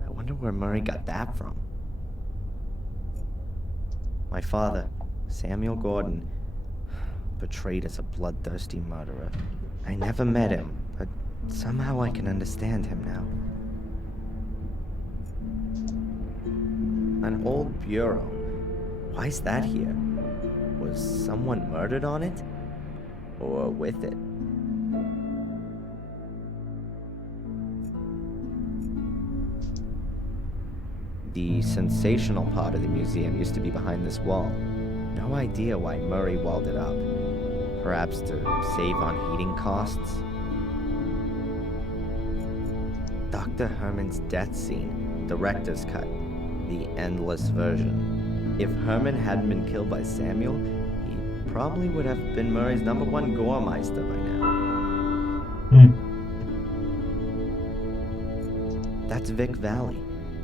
I wonder where Murray got that from. My father, Samuel Gordon, portrayed as a bloodthirsty murderer. I never met him, but somehow I can understand him now. An old bureau. Why's that here? Was someone murdered on it? Or with it? The sensational part of the museum used to be behind this wall. No idea why Murray walled it up. Perhaps to save on heating costs? Dr. Herman's death scene, director's cut, the endless version. If Herman hadn't been killed by Samuel, he probably would have been Murray's #1 Goremeister by now. That's Vic Valley.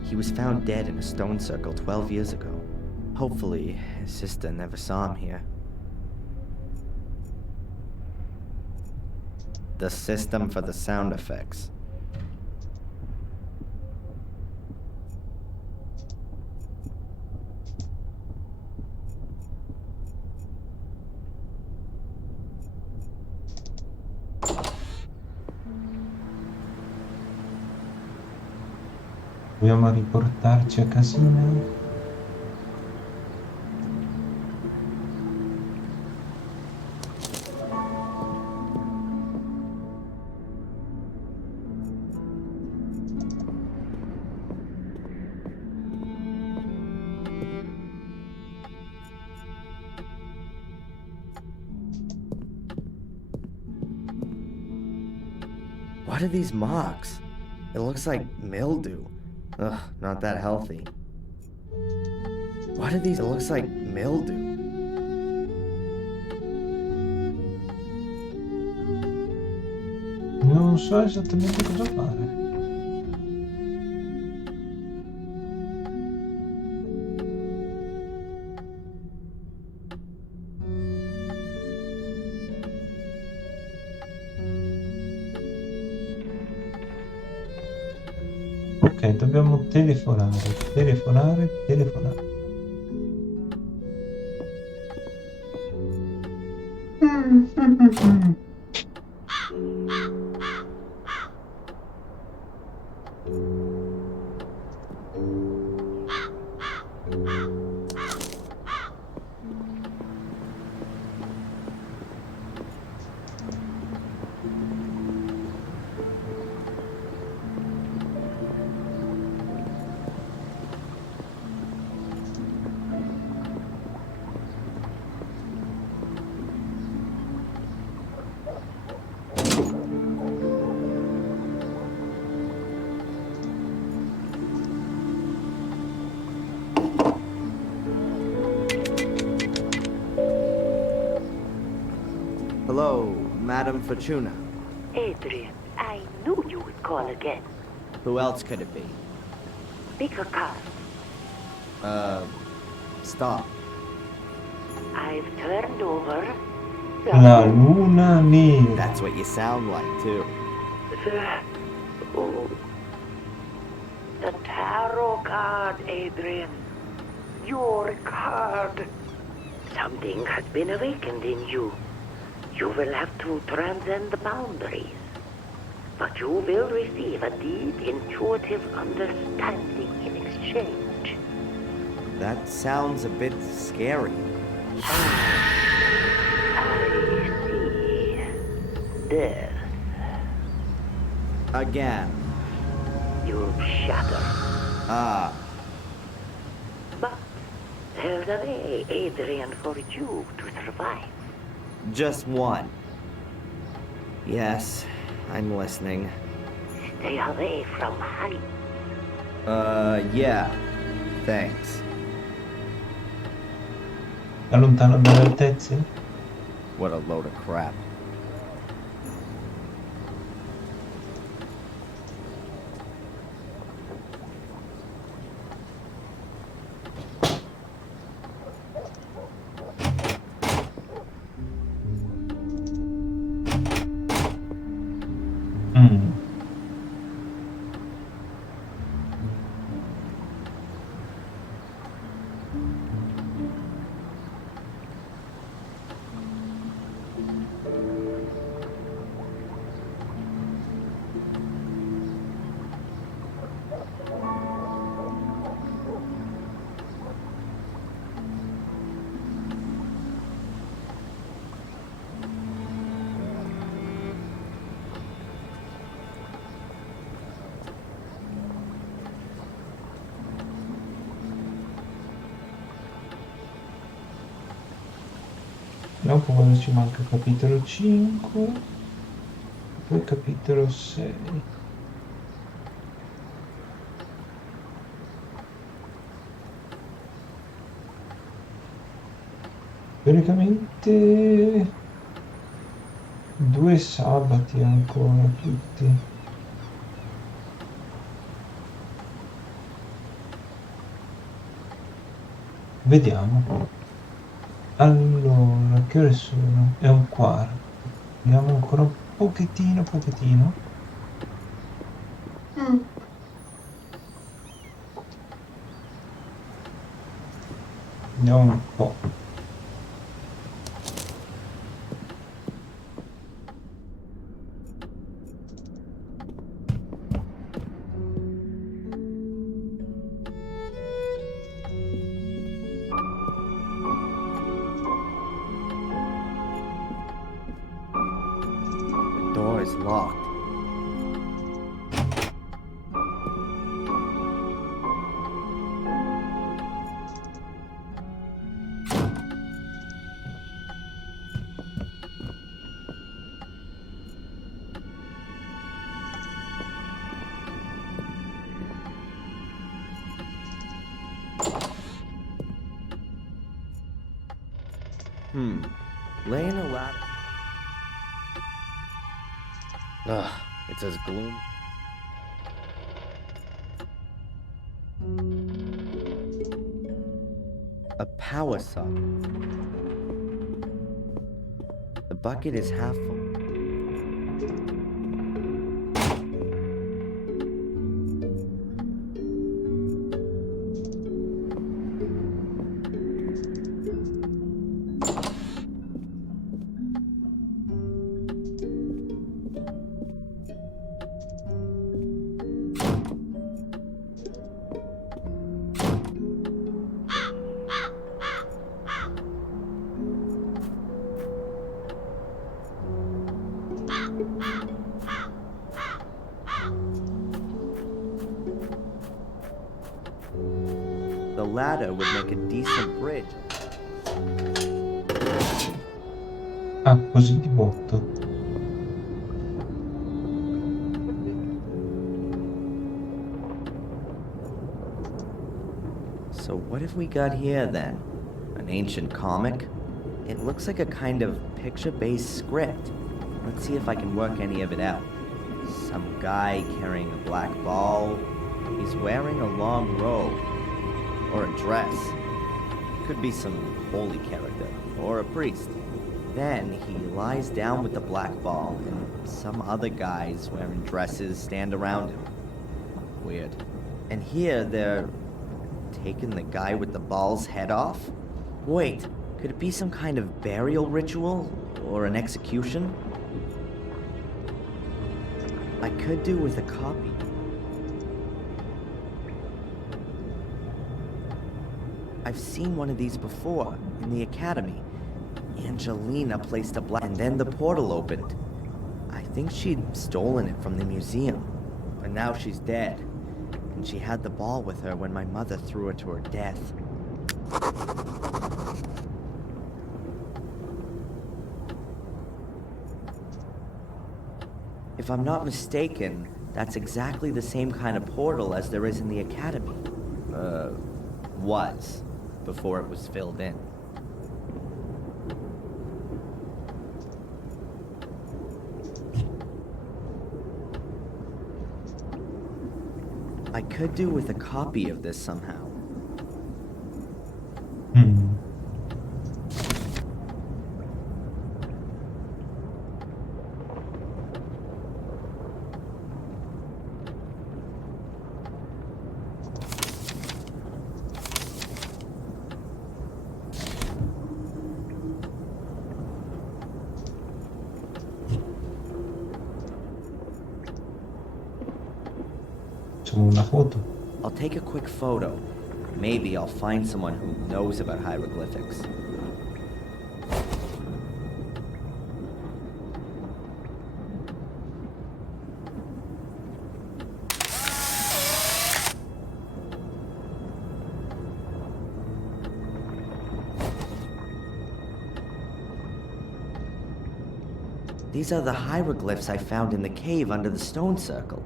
He was found dead in a stone circle 12 years ago. Hopefully, his sister never saw him here. The system for the sound effects. Dobbiamo riportarci a casino. What are these marks? It looks like mildew. Ugh, not that healthy. What are these? It looks like mildew. Non so esattamente cosa fare. Ok, dobbiamo telefonare. Hello, Madam Fortuna. Adrian, I knew you would call again. Who else could it be? Pick a card. Stop. I've turned over La luna nera. That's what you sound like, too. the tarot card, Adrian. Your card. Something has been awakened in you. You will have to transcend the boundaries. But you will receive a deep, intuitive understanding in exchange. That sounds a bit scary. I see. Death. Again. You shatter. Ah. But there's a way, Adrian, for you to survive. Just one. Yes, I'm listening. Stay away from heights. Yeah. Thanks. Allontano dalle altezze? What a load of crap. Dopo quando ci manca capitolo 5, poi capitolo 6. Teoricamente 2 sabati ancora tutti. Vediamo. Allora, che ore sono? È un quarto. Vediamo ancora un pochettino. Vediamo un po'. The door is locked. Laying a ladder. Ugh, it's as gloom. A power sock. The bucket is half full. The ladder would make a decent bridge. Ah, così di botto. So what have we got here then? An ancient comic? It looks like a kind of picture-based script. Let's see if I can work any of it out. Some guy carrying a black ball. He's wearing a long robe. Or a dress. Could be some holy character. Or a priest. Then he lies down with the black ball, and some other guys wearing dresses stand around him. Weird. And here they're taken the guy with the ball's head off? Wait, could it be some kind of burial ritual? Or an execution? I could do with a copy. I've seen one of these before, in the academy. Angelina placed a black, and then the portal opened. I think she'd stolen it from the museum. But now she's dead. And she had the ball with her when my mother threw her to her death. If I'm not mistaken, that's exactly the same kind of portal as there is in the academy. Was. Before it was filled in. I could do with a copy of this somehow. Una foto. I'll take a quick photo. Maybe I'll find someone who knows about hieroglyphics. These are the hieroglyphs I found in the cave under the stone circle.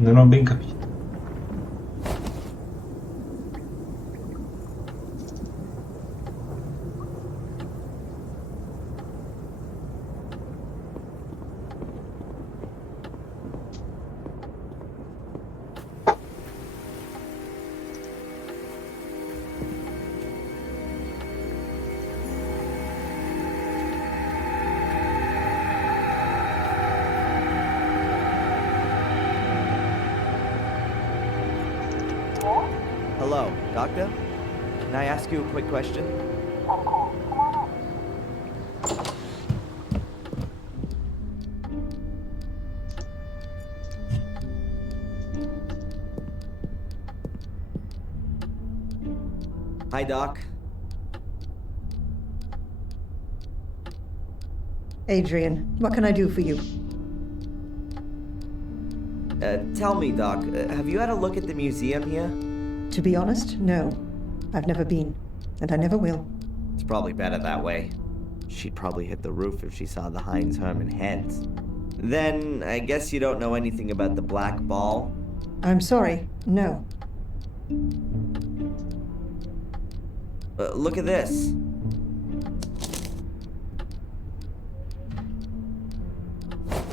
Non ho ben capito. Hello, Doctor? Can I ask you a quick question? Of course. Come on in. Hi, Doc. Adrian, what can I do for you? Tell me, Doc, have you had a look at the museum here? To be honest, no. I've never been, and I never will. It's probably better that way. She'd probably hit the roof if she saw the Heinz Hermann heads. Then, I guess you don't know anything about the black ball? I'm sorry, no. Look at this.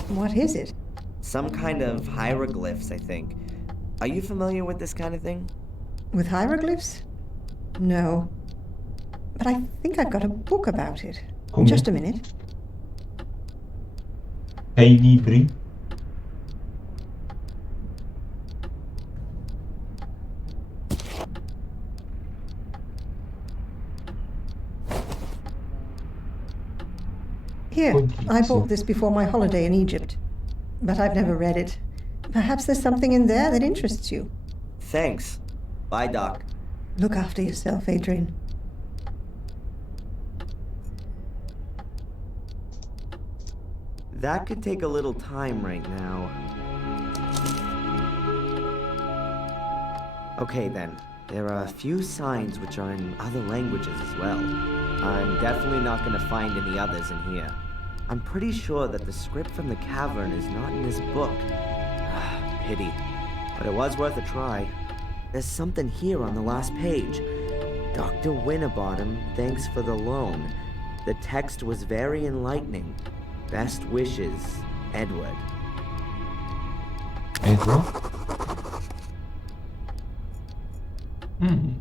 What is it? Some kind of hieroglyphs, I think. Are you familiar with this kind of thing? With hieroglyphs? No. But I think I've got a book about it. Come? Just a minute. Hai libri? Here, I bought this before my holiday in Egypt. But I've never read it. Perhaps there's something in there that interests you. Thanks. Bye, Doc. Look after yourself, Adrian. That could take a little time right now. Okay then, there are a few signs which are in other languages as well. I'm definitely not going to find any others in here. I'm pretty sure that the script from the cavern is not in this book. Pity. But it was worth a try. There's something here on the last page. Dr. Winterbottom, thanks for the loan. The text was very enlightening. Best wishes, Edward. E tu? Mm.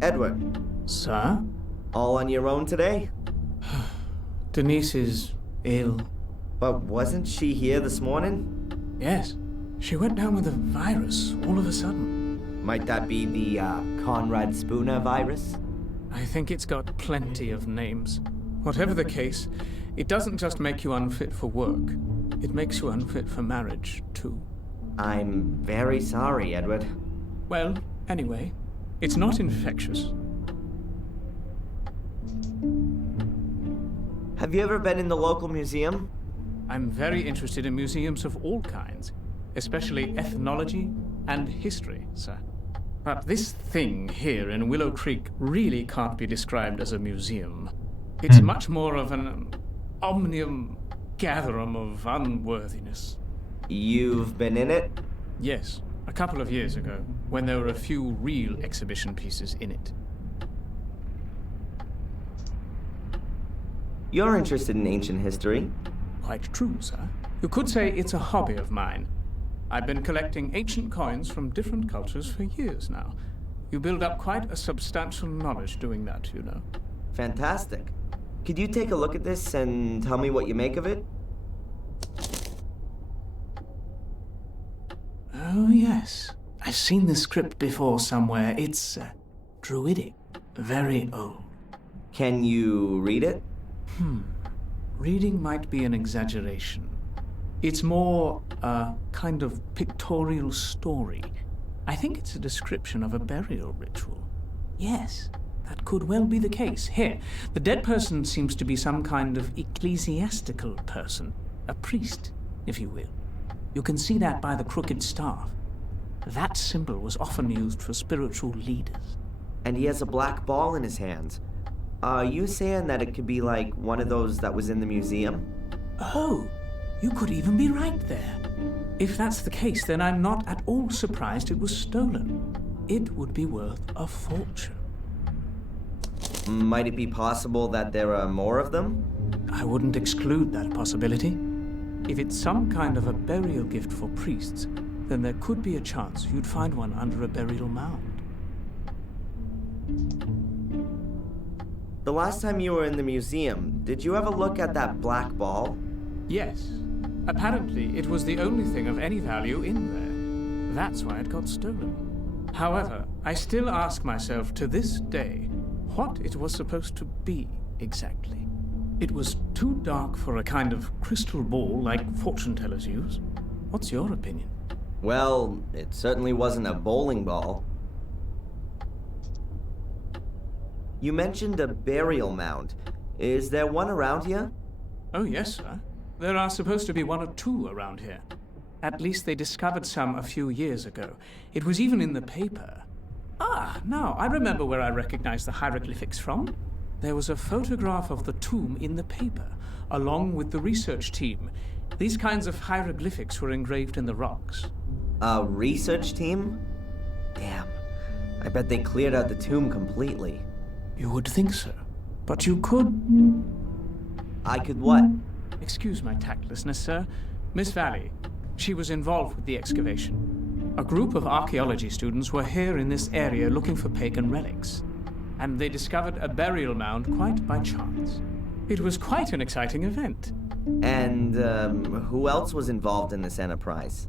Edward, Sir? all on your own today? Denise is ill. But wasn't she here this morning? Yes. She went down with a virus all of a sudden. Might that be the Conrad Spooner virus? I think it's got plenty of names. Whatever the case, it doesn't just make you unfit for work. It makes you unfit for marriage, too. I'm very sorry, Edward. Well, anyway, it's not infectious. Have you ever been in the local museum? I'm very interested in museums of all kinds, especially ethnology and history, sir. But this thing here in Willow Creek really can't be described as a museum. It's much more of an omnium gatherum of unworthiness. You've been in it? Yes, a couple of years ago, when there were a few real exhibition pieces in it. You're interested in ancient history? Quite true, sir. You could say it's a hobby of mine. I've been collecting ancient coins from different cultures for years now. You build up quite a substantial knowledge doing that, you know. Fantastic. Could you take a look at this and tell me what you make of it? Oh, yes. I've seen this script before somewhere. It's druidic. Very old. Can you read it? Reading might be an exaggeration. It's more a kind of pictorial story. I think it's a description of a burial ritual. Yes, that could well be the case. Here, the dead person seems to be some kind of ecclesiastical person. A priest, if you will. You can see that by the crooked staff. That symbol was often used for spiritual leaders. And he has a black ball in his hands. Are you saying that it could be like one of those that was in the museum? Oh, you could even be right there. If that's the case, then I'm not at all surprised it was stolen. It would be worth a fortune. Might it be possible that there are more of them? I wouldn't exclude that possibility. If it's some kind of a burial gift for priests, then there could be a chance you'd find one under a burial mound. The last time you were in the museum, did you ever look at that black ball? Yes. Apparently, it was the only thing of any value in there. That's why it got stolen. However, I still ask myself to this day what it was supposed to be exactly. It was too dark for a kind of crystal ball like fortune tellers use. What's your opinion? Well, it certainly wasn't a bowling ball. You mentioned a burial mound. Is there one around here? Oh, yes, sir. There are supposed to be one or two around here. At least they discovered some a few years ago. It was even in the paper. Ah, now, I remember where I recognized the hieroglyphics from. There was a photograph of the tomb in the paper, along with the research team. These kinds of hieroglyphics were engraved in the rocks. A research team? Damn. I bet they cleared out the tomb completely. You would think so. But you could... I could what? Excuse my tactlessness, sir. Miss Valley. She was involved with the excavation. A group of archaeology students were here in this area looking for pagan relics. And they discovered a burial mound quite by chance. It was quite an exciting event. And, who else was involved in this enterprise?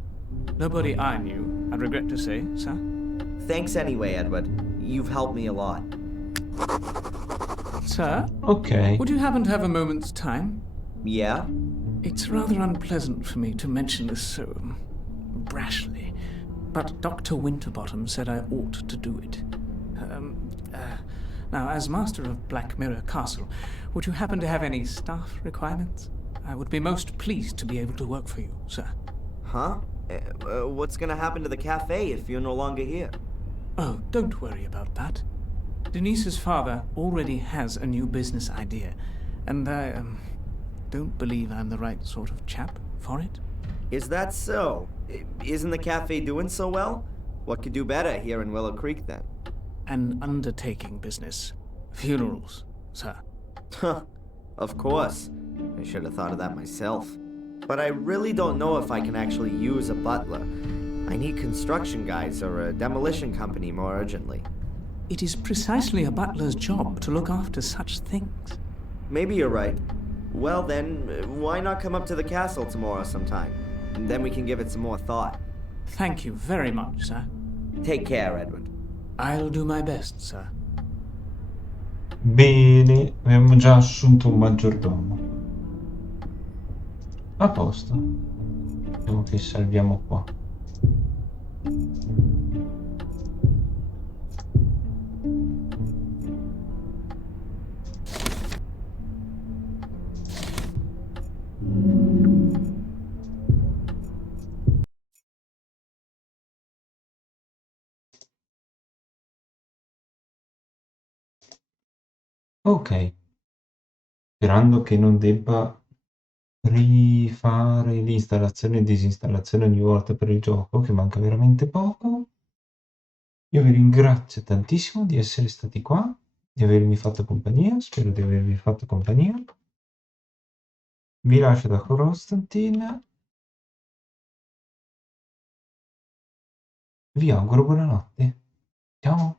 Nobody I knew, I regret to say, sir. Thanks anyway, Edward. You've helped me a lot. Sir? Okay. Would you happen to have a moment's time? Yeah? It's rather unpleasant for me to mention this so brashly, but Dr. Winterbottom said I ought to do it. Now, as master of Black Mirror Castle, would you happen to have any staff requirements? I would be most pleased to be able to work for you, sir. Huh? What's gonna happen to the cafe if you're no longer here? Oh, don't worry about that. Denise's father already has a new business idea, and I don't believe I'm the right sort of chap for it. Is that so? Isn't the cafe doing so well? What could do better here in Willow Creek then? An undertaking business. Funerals, sir. Huh. Of course. I should have thought of that myself. But I really don't know if I can actually use a butler. I need construction guys or a demolition company more urgently. It is precisely a butler's job to look after such things. Maybe you're right. Well then, why not come up to the castle tomorrow sometime? And then we can give it some more thought. Thank you very much, sir. Take care, Edward. I'll do my best, sir. Bene, abbiamo già assunto un maggiordomo. A posto. Vediamo che salviamo qua. Ok, sperando che non debba rifare l'installazione e disinstallazione ogni volta per il gioco, che manca veramente poco. Io vi ringrazio tantissimo di essere stati qua, di avermi fatto compagnia, spero di avervi fatto compagnia. Vi lascio da Costantina. Vi auguro buonanotte. Ciao.